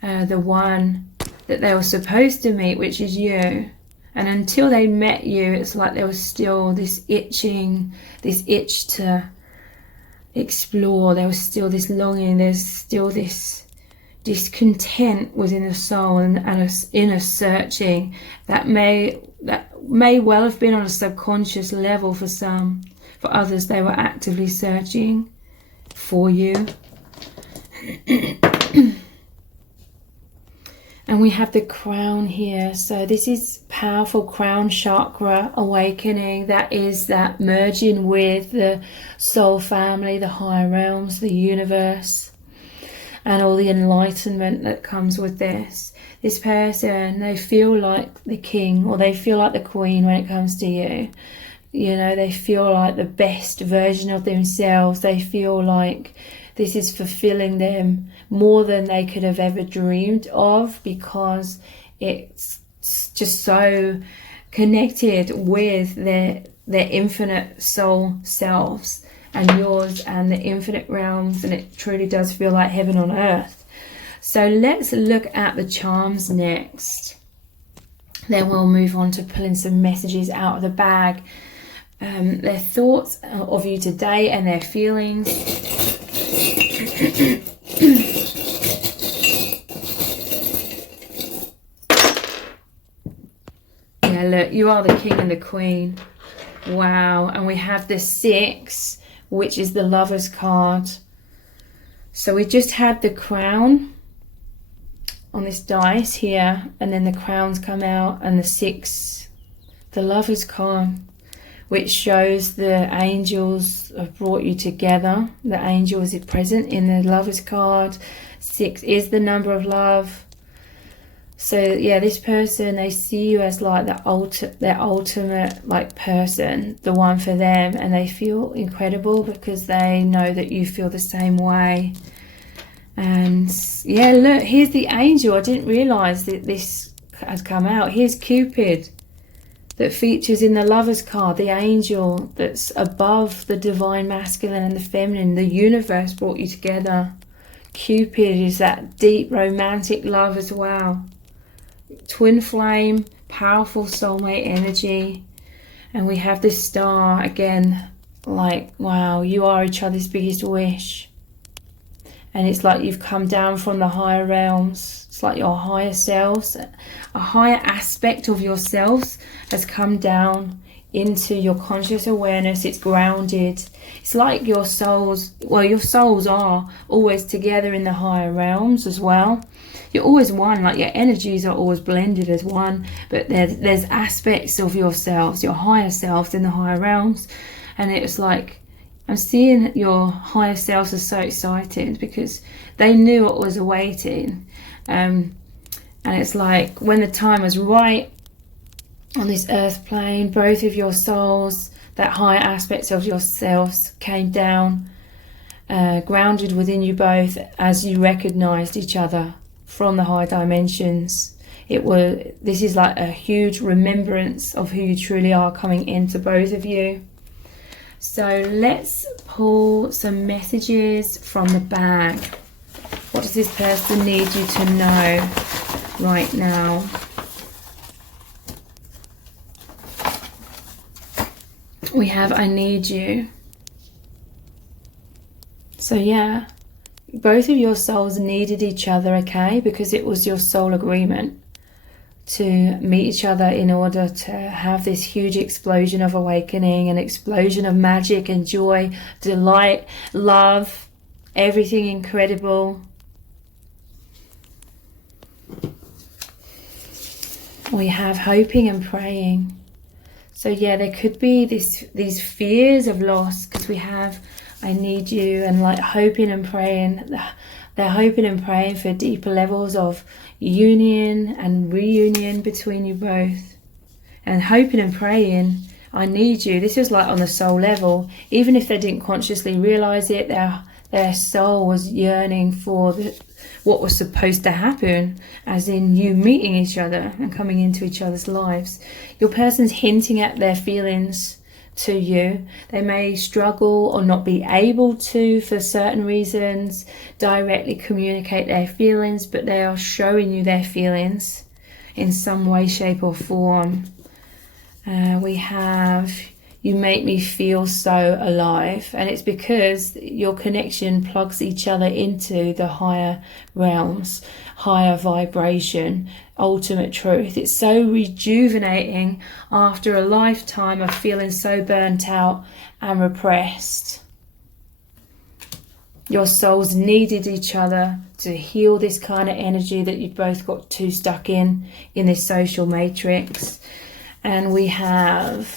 the one that they were supposed to meet, which is you. And until they met you, it's like there was still this itching, this itch to explore. There was still this longing. There's still this discontent within the soul and an inner searching that may well have been on a subconscious level for some. For others, they were actively searching for you. And we have the crown here. So this is powerful crown chakra awakening. That is that merging with the soul family, the higher realms, the universe, and all the enlightenment that comes with this. This person, they feel like the king or they feel like the queen when it comes to you. You know, they feel like the best version of themselves. They feel like this is fulfilling them more than they could have ever dreamed of, because it's just so connected with their infinite soul selves and yours and the infinite realms, and it truly does feel like heaven on earth. So let's look at the charms next. Then we'll move on to pulling some messages out of the bag. Their thoughts of you today and their feelings. Yeah, look, you are the king and the queen. Wow. And we have the 6, which is the Lover's card. So we just had the crown on this dice here, and then the crowns come out, and the 6, the Lover's card, which shows the angels have brought you together. The angel is present in the Lover's card. 6 is the number of love. So yeah, this person, they see you as like their ultimate like person, the one for them, and they feel incredible because they know that you feel the same way. And yeah, look, here's the angel. I didn't realize that this had come out. Here's Cupid, that features in the Lover's card, the angel that's above the divine masculine and the feminine. The universe brought you together. Cupid is that deep romantic love as well. Twin flame, powerful soulmate energy. And we have this star again, like, wow, you are each other's biggest wish. And it's like you've come down from the higher realms. It's like your higher selves, a higher aspect of yourselves has come down into your conscious awareness. It's grounded. It's like your souls, well, your souls are always together in the higher realms as well. You're always one, like your energies are always blended as one, but there's aspects of yourselves, your higher selves in the higher realms. And it's like, I'm seeing your higher selves are so excited because they knew what was awaiting. And it's like when the time was right on this earth plane, both of your souls, that higher aspects of yourselves came down, grounded within you both as you recognized each other from the high dimensions. This is like a huge remembrance of who you truly are coming into both of you. So let's pull some messages from the bag. What does this person need you to know right now? We have I need you. So yeah, both of your souls needed each other, okay? Because it was your soul agreement to meet each other in order to have this huge explosion of awakening, an explosion of magic and joy, delight, love, everything incredible. We have hoping and praying. So yeah, there could be these fears of loss, because we have I need you, and like hoping and praying. They're hoping and praying for deeper levels of union and reunion between you both. And hoping and praying, I need you. This is like on the soul level. Even if they didn't consciously realize it, their soul was yearning for what was supposed to happen, as in you meeting each other and coming into each other's lives. Your person's hinting at their feelings to you. They may struggle or not be able to, for certain reasons, directly communicate their feelings, but they are showing you their feelings in some way, shape or form. We have, you make me feel so alive, and it's because your connection plugs each other into the higher realms, higher vibration, ultimate truth. It's so rejuvenating after a lifetime of feeling so burnt out and repressed. Your souls needed each other to heal this kind of energy that you've both got too stuck in this social matrix. And we have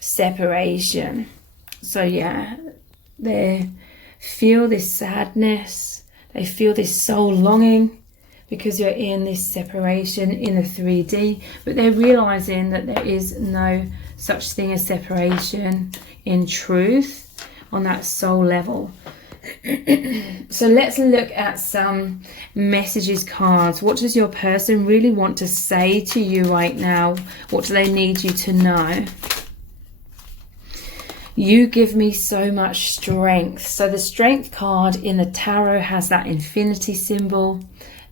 separation. So yeah, they feel this sadness, they feel this soul longing because you're in this separation in the 3D, but they're realizing that there is no such thing as separation in truth on that soul level. So let's look at some messages cards. What does your person really want to say to you right now? What do they need you to know? You give me so much strength. So the strength card in the tarot has that infinity symbol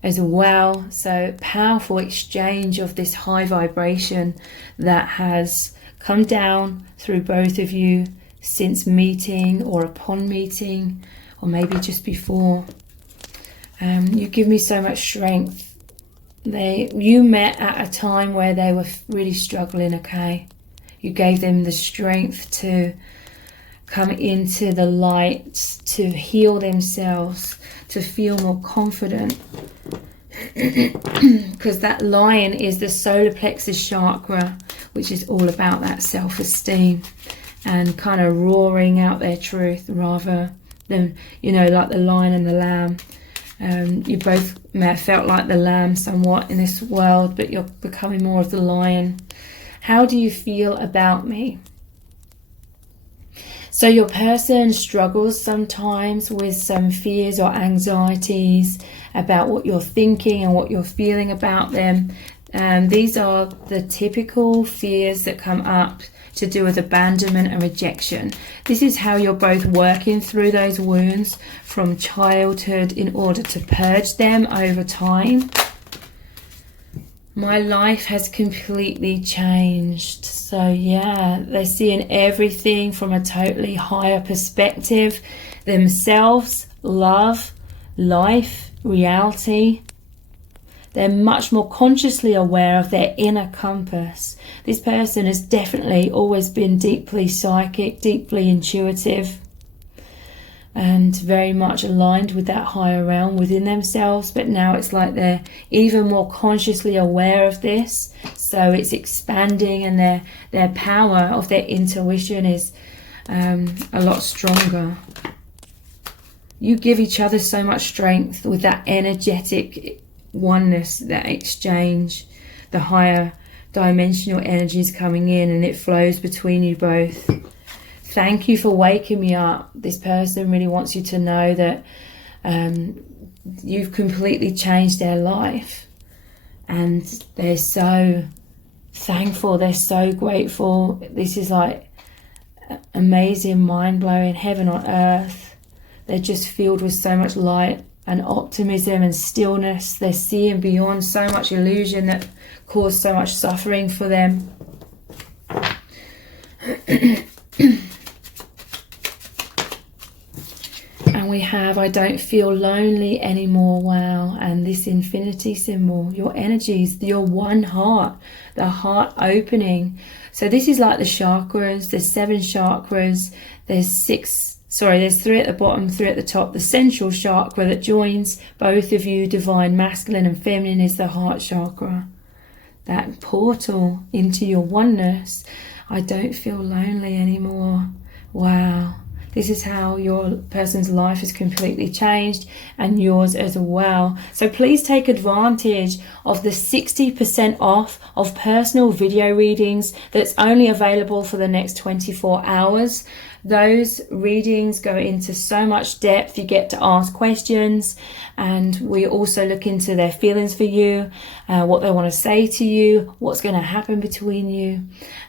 as well. So powerful exchange of this high vibration that has come down through both of you since meeting or upon meeting, or maybe just before. You give me so much strength. You met at a time where they were really struggling, okay? You gave them the strength to come into the light, to heal themselves, to feel more confident. Because that lion is the solar plexus chakra, which is all about that self-esteem and kind of roaring out their truth rather than, you know, like the lion and the lamb. You both may have felt like the lamb somewhat in this world, but you're becoming more of the lion. How do you feel about me? So your person struggles sometimes with some fears or anxieties about what you're thinking and what you're feeling about them. These are the typical fears that come up to do with abandonment and rejection. This is how you're both working through those wounds from childhood in order to purge them over time. My life has completely changed. So yeah, they're seeing everything from a totally higher perspective. Themselves, love, life, reality. They're much more consciously aware of their inner compass. This person has definitely always been deeply psychic, deeply intuitive, and very much aligned with that higher realm within themselves. But now it's like they're even more consciously aware of this. So it's expanding, and their power of their intuition is a lot stronger. You give each other so much strength with that energetic oneness, that exchange, the higher dimensional energies coming in, and it flows between you both. Thank you for waking me up. This person really wants you to know that you've completely changed their life, and they're so thankful, they're so grateful. This is like amazing, mind-blowing, heaven on earth. They're just filled with so much light and optimism and stillness. They're seeing beyond so much illusion that caused so much suffering for them. And we have, I don't feel lonely anymore. Wow. And this infinity symbol, your energies, your one heart, the heart opening. So this is like the chakras. There's 7 chakras. There's 3 at the bottom, 3 at the top. The central chakra that joins both of you, divine masculine and feminine, is the heart chakra. That portal into your oneness. I don't feel lonely anymore. Wow. This is how your person's life has completely changed, and yours as well. So please take advantage of the 60% off of personal video readings that's only available for the next 24 hours. Those readings go into so much depth. You get to ask questions, and we also look into their feelings for you, what they want to say to you, what's going to happen between you.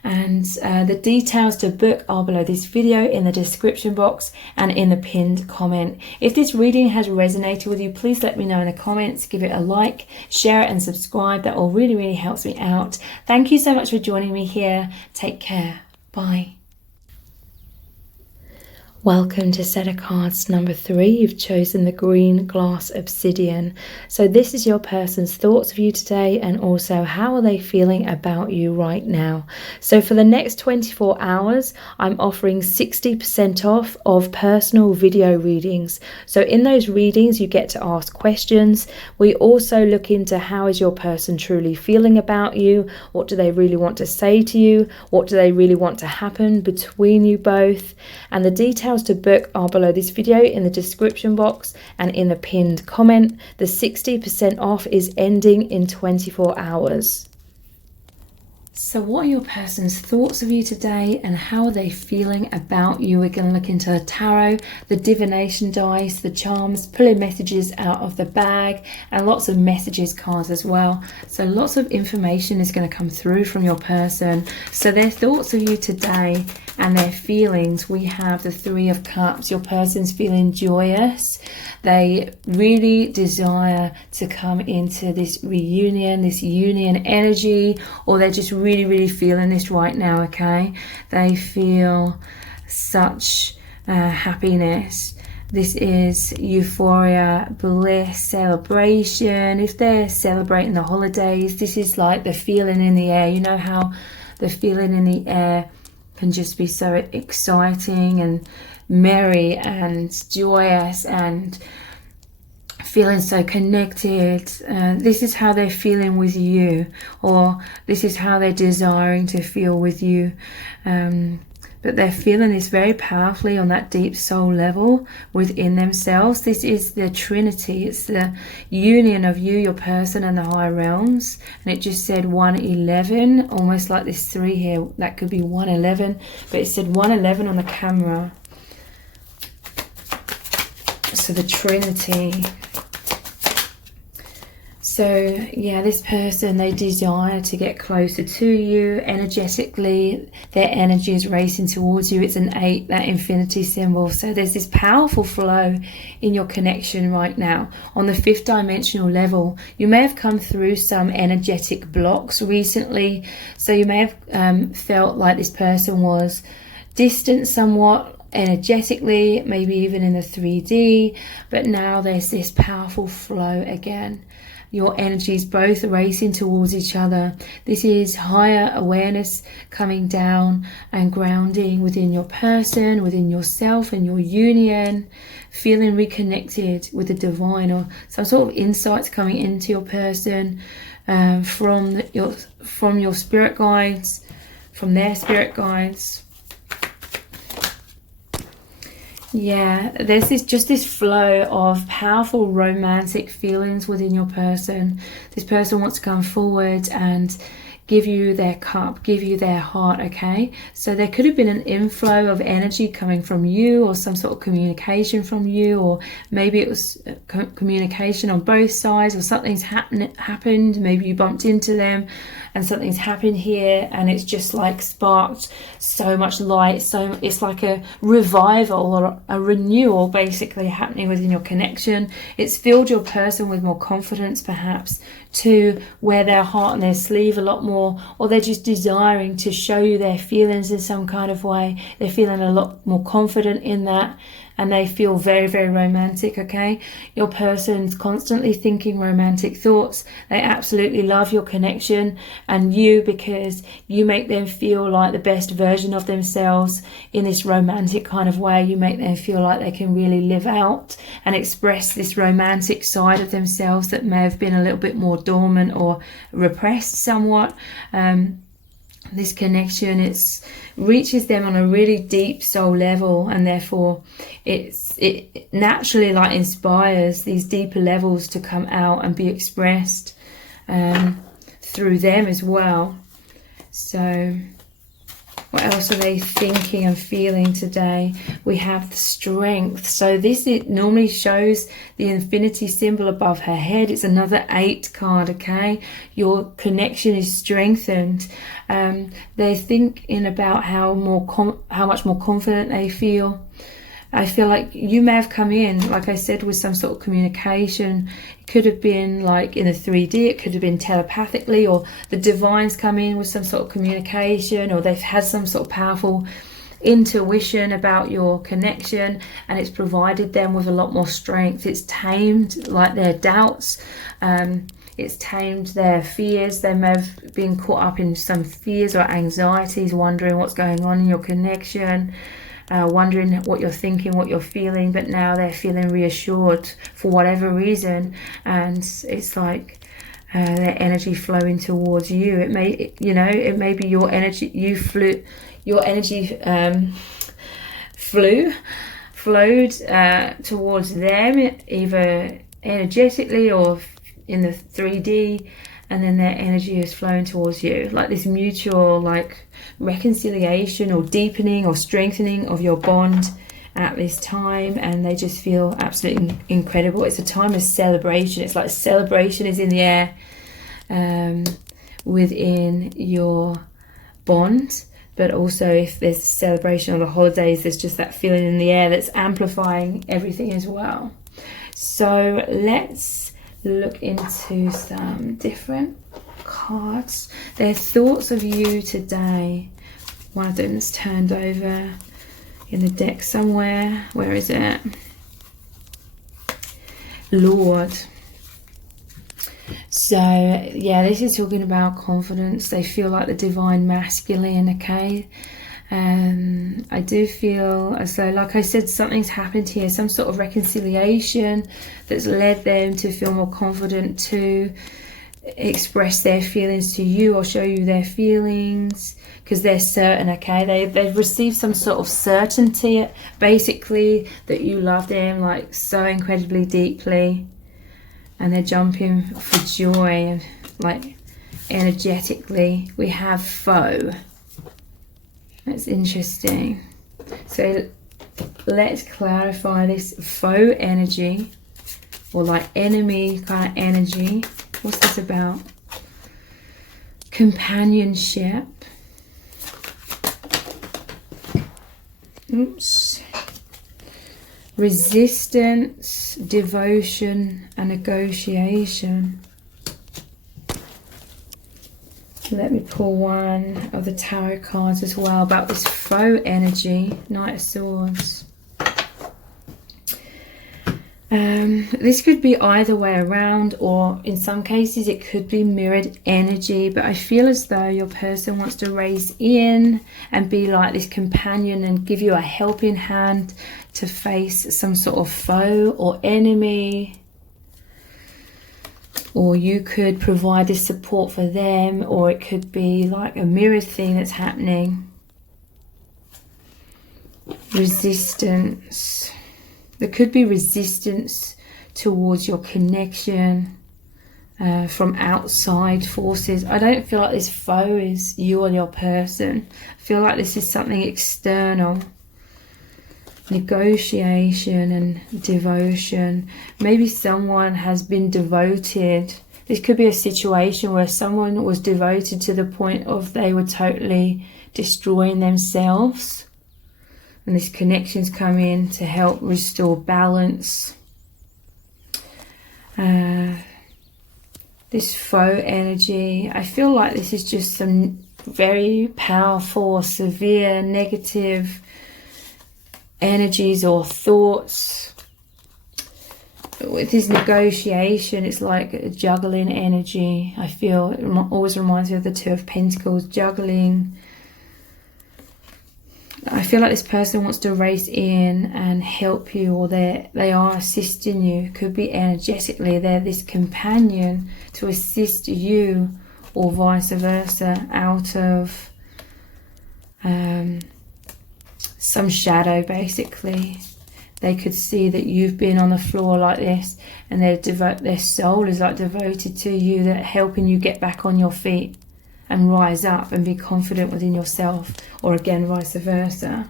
And the details to book are below this video in the description box and in the pinned comment. If this reading has resonated with you, please let me know in the comments. Give it a like, share it and subscribe. That all really helps me out. Thank you so much for joining me here. Take care. Bye. Welcome to set of cards number 3. You've chosen the green glass obsidian. So this is your person's thoughts of you today, and also how are they feeling about you right now. So for the next 24 hours, I'm offering 60% off of personal video readings. So in those readings, you get to ask questions. We also look into how is your person truly feeling about you? What do they really want to say to you? What do they really want to happen between you both? And the details to book are below this video in the description box and in the pinned comment. The 60% off is ending in 24 hours. So what are your person's thoughts of you today, and how are they feeling about you? We're going to look into the tarot, the divination dice, the charms, pulling messages out of the bag, and lots of messages cards as well. So lots of information is going to come through from your person. So their thoughts of you today and their feelings, we have the 3 of Cups. Your person's feeling joyous. They really desire to come into this reunion, this union energy, or they're just really feeling this right now, okay? They feel such happiness. This is euphoria, bliss, celebration. If they're celebrating the holidays, this is like the feeling in the air. You know how the feeling in the air can just be so exciting and merry and joyous and feeling so connected. This is how they're feeling with you, or this is how they're desiring to feel with you. But they're feeling this very powerfully on that deep soul level within themselves. This is the Trinity. It's the union of you, your person, and the higher realms. And it just said 111, almost like this 3 here. That could be 111, but it said 111 on the camera. So the Trinity. So yeah, this person, they desire to get closer to you energetically. Their energy is racing towards you. It's an 8, that infinity symbol. So there's this powerful flow in your connection right now. On the 5th dimensional level, you may have come through some energetic blocks recently. So you may have felt like this person was distant somewhat energetically, maybe even in the 3D, but now there's this powerful flow again. Your energies both racing towards each other. This is higher awareness coming down and grounding within your person, within yourself and your union, feeling reconnected with the divine, or some sort of insights coming into your person from your spirit guides, from their spirit guides. Yeah, there's this flow of powerful romantic feelings within your person. This person wants to come forward and give you their cup, give you their heart, okay? So there could have been an inflow of energy coming from you, or some sort of communication from you, or maybe it was communication on both sides, or something's happened, maybe you bumped into them and something's happened here, and it's just like sparked so much light. So it's like a revival or a renewal basically happening within your connection. It's filled your person with more confidence, perhaps to wear their heart on their sleeve a lot more, or they're just desiring to show you their feelings in some kind of way. They're feeling a lot more confident in that, and they feel very romantic, okay? Your person's constantly thinking romantic thoughts. They absolutely love your connection and you, because you make them feel like the best version of themselves in this romantic kind of way. You make them feel like they can really live out and express this romantic side of themselves that may have been a little bit more dormant or repressed somewhat. this connection, it reaches them on a really deep soul level, and therefore it naturally like inspires these deeper levels to come out and be expressed through them as well. So what else are they thinking and feeling today? We have the strength. So this, it normally shows the infinity symbol above her head. It's another 8 card, okay? Your connection is strengthened. They're thinking about how much more confident they feel. I feel like you may have come in, like I said, with some sort of communication. It could have been like in a 3D, it could have been telepathically, or the divines come in with some sort of communication, or they've had some sort of powerful intuition about your connection, and it's provided them with a lot more strength. It's tamed like their doubts, it's tamed their fears. They may have been caught up in some fears or anxieties, wondering what's going on in your connection. Wondering what you're thinking, what you're feeling, but now they're feeling reassured for whatever reason, and it's like their energy flowing towards you. It may, it may be your energy. Flowed towards them, either energetically or in the 3D, and then their energy is flowing towards you, like this mutual like reconciliation or deepening or strengthening of your bond at this time. And they just feel absolutely incredible. It's a time of celebration. It's like celebration is in the air within your bond, but also if there's a celebration on the holidays, there's just that feeling in the air that's amplifying everything as well. So let's look into some different cards. Their thoughts of you today. One of them is turned over in the deck somewhere. Where is it? Lord. So yeah, this is talking about confidence. They feel like the divine masculine, okay? I do feel as though, like I said, something's happened here, some sort of reconciliation that's led them to feel more confident to express their feelings to you or show you their feelings, because they're certain, okay? They've received some sort of certainty, basically, that you love them like so incredibly deeply, and they're jumping for joy, like energetically. We have foe. That's interesting. So let's clarify this foe energy, or like enemy kind of energy. What's this about? Companionship. Oops. Resistance, devotion, and negotiation. Let me pull one of the tarot cards as well about this foe energy. Knight of Swords. This could be either way around, or in some cases it could be mirrored energy, but I feel as though your person wants to raise in and be like this companion and give you a helping hand to face some sort of foe or enemy. Or you could provide this support for them, or it could be like a mirrored thing that's happening. Resistance. There could be resistance towards your connection from outside forces. I don't feel like this foe is you or your person. I feel like this is something external. Negotiation and devotion. Maybe someone has been devoted. This could be a situation where someone was devoted to the point of they were totally destroying themselves. And this connection's come in to help restore balance. This foe energy, I feel like this is just some very powerful, severe, negative energies or thoughts. With this negotiation, it's like a juggling energy. I feel it always reminds me of the Two of Pentacles, juggling. I feel like this person wants to race in and help you, or they are assisting you. Could be energetically, they're this companion to assist you, or vice versa, out of some shadow basically. They could see that you've been on the floor like this, and their soul is like devoted to you, that helping you get back on your feet and rise up and be confident within yourself, or again vice versa.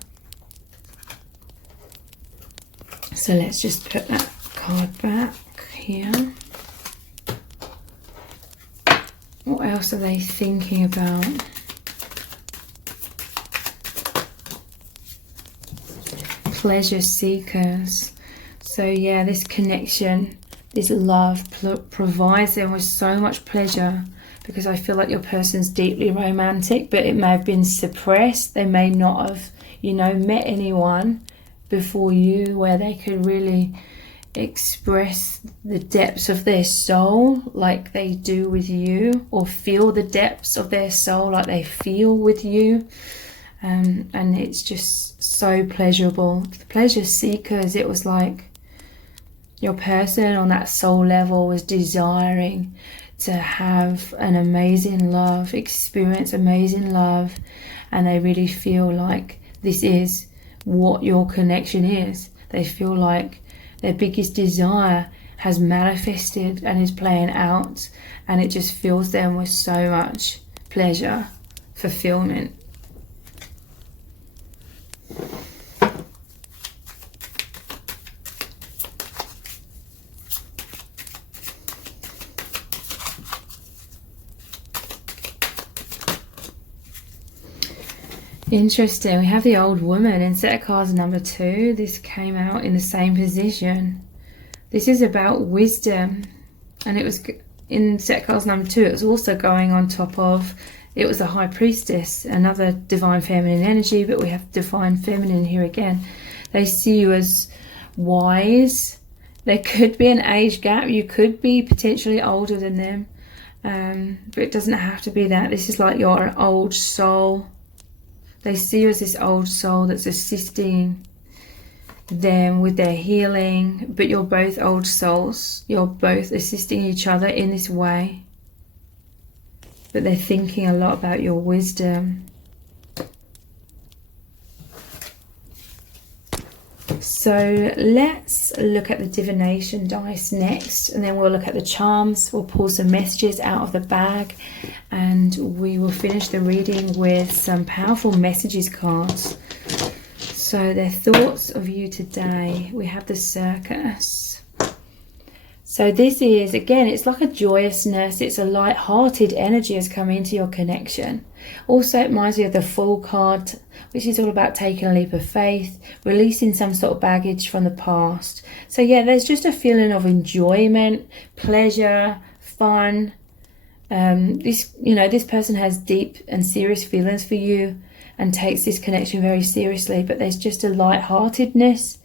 So let's just put that card back here. What else are they thinking about? Pleasure seekers. So yeah, this connection, this love provides them with so much pleasure, because I feel like your person's deeply romantic, but it may have been suppressed. They may not have, you know, met anyone before you where they could really express the depths of their soul like they do with you, or feel the depths of their soul like they feel with you. And it's just so pleasurable. The pleasure seekers, it was like your person on that soul level was desiring to have an amazing love, experience amazing love, and they really feel like this is what your connection is. They feel like their biggest desire has manifested and is playing out, and it just fills them with so much pleasure, fulfillment. Interesting. We have the old woman in set of cards number 2. This came out in the same position. This is about wisdom, and it was in set of cards number 2. It was also going on top of, it was the high priestess, another divine feminine energy, but we have divine feminine here again. They see you as wise. There could be an age gap. You could be potentially older than them, but it doesn't have to be that. This is like your old soul. They see you as this old soul that's assisting them with their healing, but you're both old souls. You're both assisting each other in this way. But they're thinking a lot about your wisdom. So let's look at the divination dice next, and then we'll look at the charms. We'll pull some messages out of the bag, and we will finish the reading with some powerful messages cards. So their thoughts of you today. We have the circus. So this is, again, it's like a joyousness. It's a light-hearted energy has come into your connection. Also, it reminds me of the Fool card, which is all about taking a leap of faith, releasing some sort of baggage from the past. So yeah, there's just a feeling of enjoyment, pleasure, fun. This person has deep and serious feelings for you and takes this connection very seriously, but there's just a light-heartedness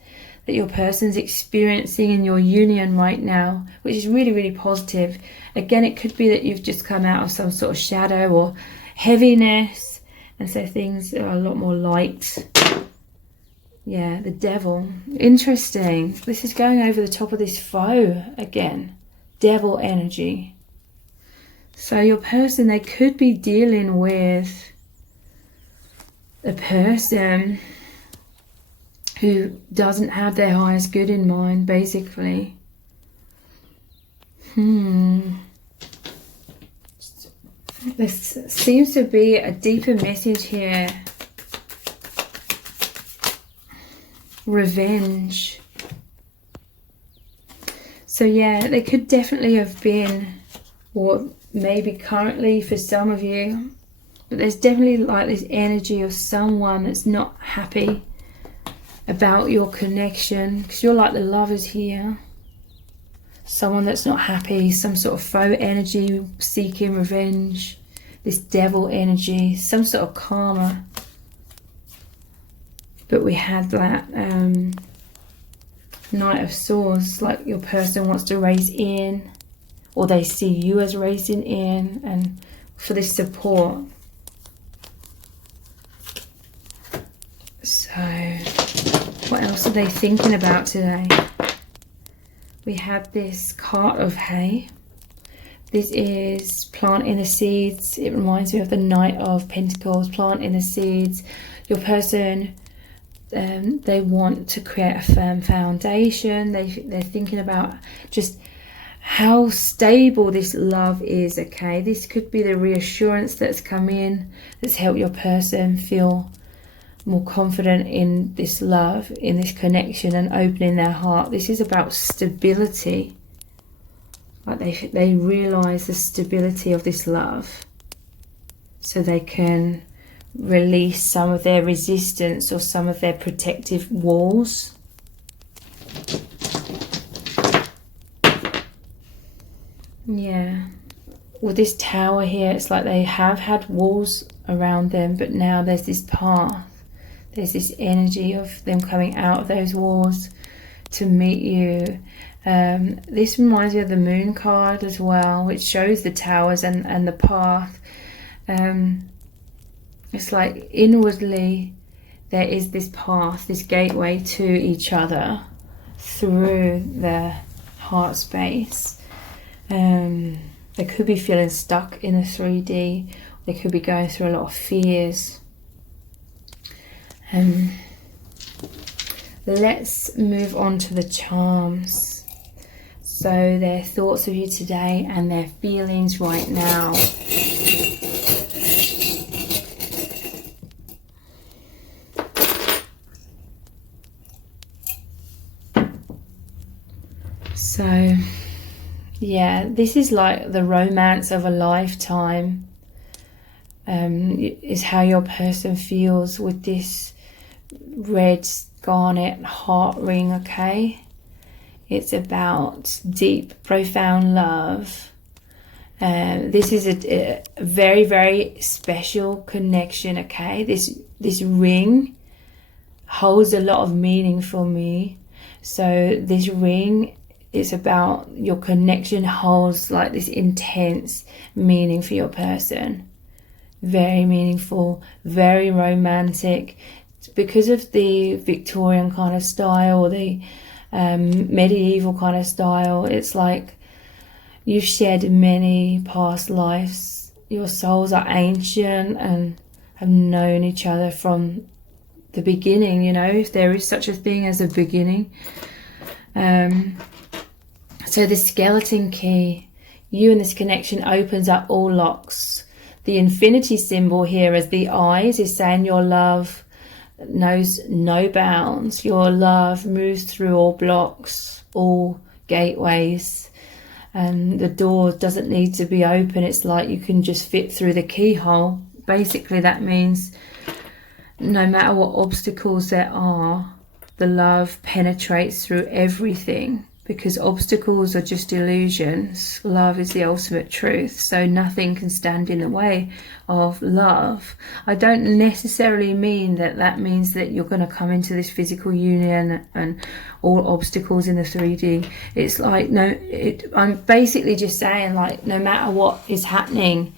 that your person's experiencing in your union right now, which is really, really positive. Again, it could be that you've just come out of some sort of shadow or heaviness, and so things are a lot more light. Yeah, the devil. Interesting. This is going over the top of this foe again. Devil energy. So your person, they could be dealing with a person who doesn't have their highest good in mind, basically. There seems to be a deeper message here. Revenge. So yeah, there could definitely have been, or maybe currently for some of you, but there's definitely like this energy of someone that's not happy about your connection, because you're like the lovers here. Someone that's not happy, some sort of faux energy seeking revenge, this devil energy, some sort of karma. But we had that Knight of Swords, like your person wants to raise in, or they see you as raising in, and for this support. So what else are they thinking about today? We have this cart of hay. This is planting the seeds. It reminds me of the Knight of Pentacles, planting the seeds. Your person, they want to create a firm foundation. They're thinking about just how stable this love is, okay? This could be the reassurance that's come in, that's helped your person feel more confident in this love, in this connection, and opening their heart. This is about stability. Like they realize the stability of this love, so they can release some of their resistance or some of their protective walls. Yeah. With this tower here, it's like they have had walls around them, but now there's this path. There's this energy of them coming out of those walls to meet you. This reminds me of the Moon card as well, which shows the towers and the path. It's like inwardly there is this path, this gateway to each other through the heart space. They could be feeling stuck in a 3D. They could be going through a lot of fears. Let's move on to the charms. So their thoughts of you today and their feelings right now. So yeah, this is like the romance of a lifetime. Is how your person feels with this red garnet heart ring, okay? It's about deep, profound love. This is a very, very special connection, okay? This ring holds a lot of meaning for me. So this ring is about your connection, holds like this intense meaning for your person. Very meaningful, very romantic. Because of the Victorian kind of style, the medieval kind of style, it's like you've shared many past lives. Your souls are ancient and have known each other from the beginning, you know, if there is such a thing as a beginning. So the skeleton key, you and this connection opens up all locks. The infinity symbol here as the eyes is saying your love knows no bounds. Your love moves through all blocks, all gateways. The door doesn't need to be open. It's like you can just fit through the keyhole. Basically, that means no matter what obstacles there are, the love penetrates through everything. Because obstacles are just illusions. Love is the ultimate truth. So nothing can stand in the way of love. I don't necessarily mean that means that you're going to come into this physical union and all obstacles in the 3D. It's like, no, I'm basically just saying, like, no matter what is happening,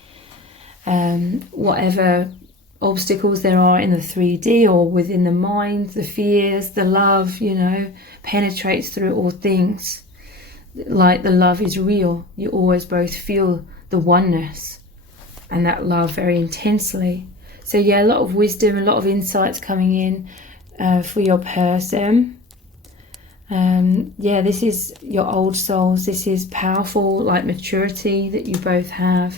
whatever obstacles there are in the 3D or within the mind, the fears, the love, you know, penetrates through all things. Like the love is real. You always both feel the oneness and that love very intensely. So yeah, a lot of wisdom, a lot of insights coming in for your person. Yeah, this is your old souls. This is powerful, like maturity that you both have.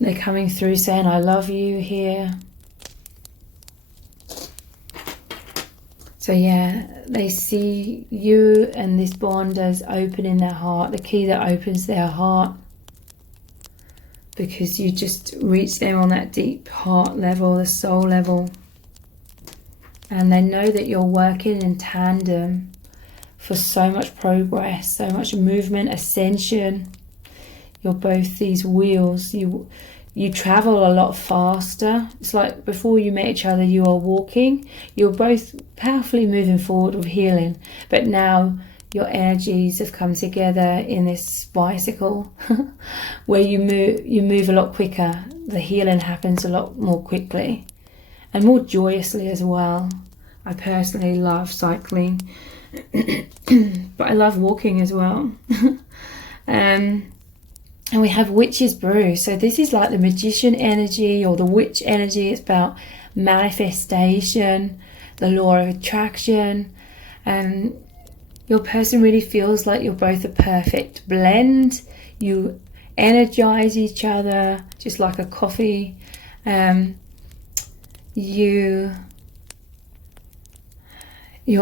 They're coming through saying, I love you here. So yeah, they see you and this bond as opening their heart, the key that opens their heart. Because you just reach them on that deep heart level, the soul level. And they know that you're working in tandem for so much progress, so much movement, ascension. You're both these wheels. You travel a lot faster. It's like before you met each other, you are walking. You're both powerfully moving forward with healing. But now your energies have come together in this bicycle where you move a lot quicker. The healing happens a lot more quickly and more joyously as well. I personally love cycling, but I love walking as well. And we have witch's brew. So this is like the magician energy or the witch energy. It's about manifestation, the law of attraction. And your person really feels like you're both a perfect blend. You energize each other just like a coffee. Your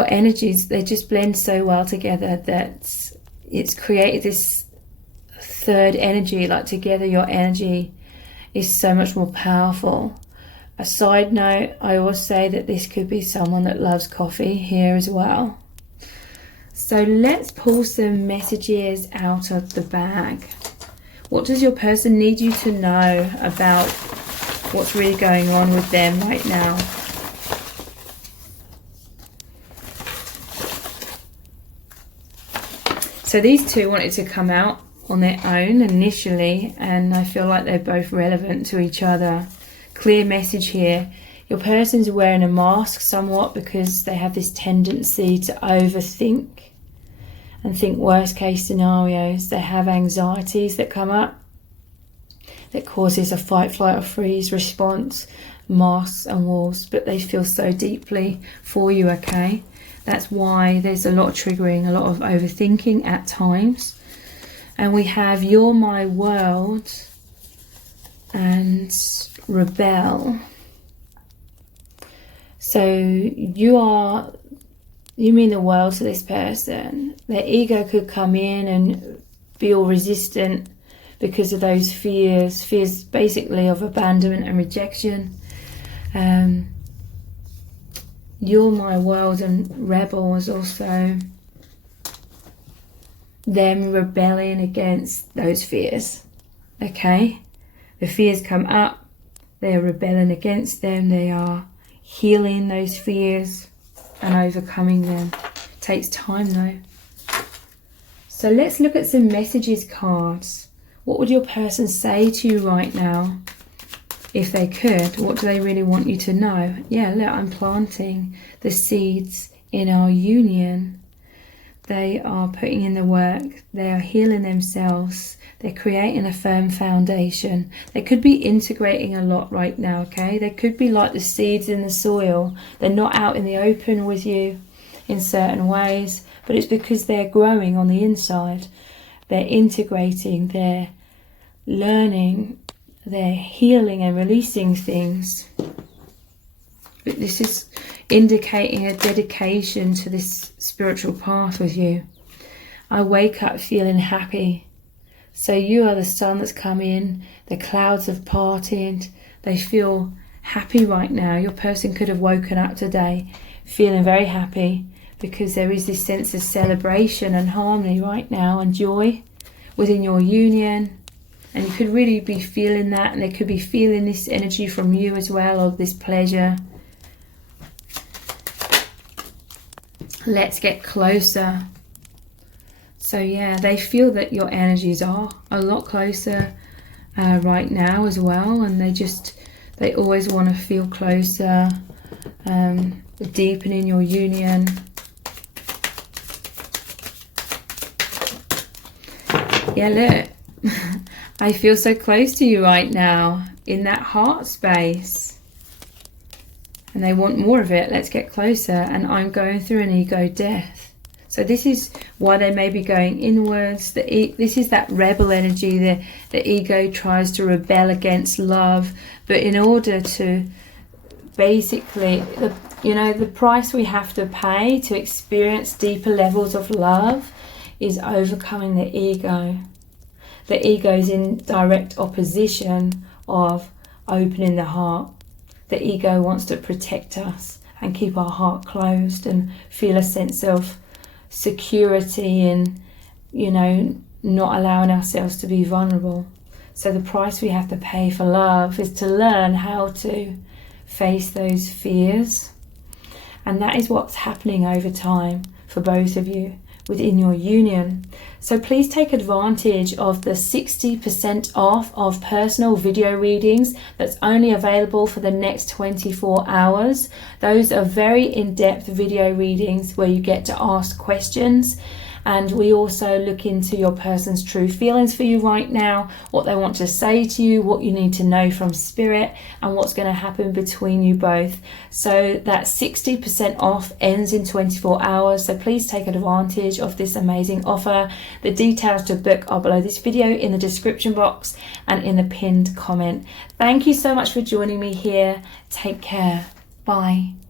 energies, they just blend so well together that it's created this third energy. Like together your energy is so much more powerful. A side note, I always say that this could be someone that loves coffee here as well. So let's pull some messages out of the bag. What does your person need you to know about what's really going on with them right now? So these two wanted to come out on their own initially, and I feel like they're both relevant to each other. Clear message here. Your person's wearing a mask somewhat because they have this tendency to overthink and think worst case scenarios. They have anxieties that come up that causes a fight, flight or freeze response, masks and walls, but they feel so deeply for you, okay? That's why there's a lot of triggering, a lot of overthinking at times. And we have you're my world and rebel. So you mean the world to this person. Their ego could come in and feel resistant because of those fears basically of abandonment and rejection. You're my world and rebel is also them rebelling against those fears. Okay? The fears come up, they are rebelling against them, they are healing those fears and overcoming them. It takes time though. So let's look at some messages cards. What would your person say to you right now? If they could, what do they really want you to know? Yeah, look, I'm planting the seeds in our union. They are putting in the work. They are healing themselves. They're creating a firm foundation. They could be integrating a lot right now, okay? They could be like the seeds in the soil. They're not out in the open with you in certain ways, but it's because they're growing on the inside. They're integrating, they're learning, they're healing and releasing things. But this is indicating a dedication to this spiritual path with you. I wake up feeling happy. So you are the sun that's come in, the clouds have parted, they feel happy right now. Your person could have woken up today feeling very happy because there is this sense of celebration and harmony right now and joy within your union. And you could really be feeling that, and they could be feeling this energy from you as well, of this pleasure. Let's get closer. So yeah, they feel that your energies are a lot closer right now as well, and they always want to feel closer, deepening your union. Yeah, look. I feel so close to you right now in that heart space. And they want more of it. Let's get closer. And I'm going through an ego death. So this is why they may be going inwards. This is that rebel energy. The ego tries to rebel against love. But in order to basically, the price we have to pay to experience deeper levels of love is overcoming the ego. The ego is in direct opposition of opening the heart. The ego wants to protect us and keep our heart closed and feel a sense of security and, not allowing ourselves to be vulnerable. So the price we have to pay for love is to learn how to face those fears. And that is what's happening over time for both of you within your union. So please take advantage of the 60% off of personal video readings that's only available for the next 24 hours. Those are very in-depth video readings where you get to ask questions And we also look into your person's true feelings for you right now, what they want to say to you, what you need to know from spirit, and what's going to happen between you both. So that 60% off ends in 24 hours. So please take advantage of this amazing offer. The details to book are below this video in the description box and in the pinned comment. Thank you so much for joining me here. Take care. Bye.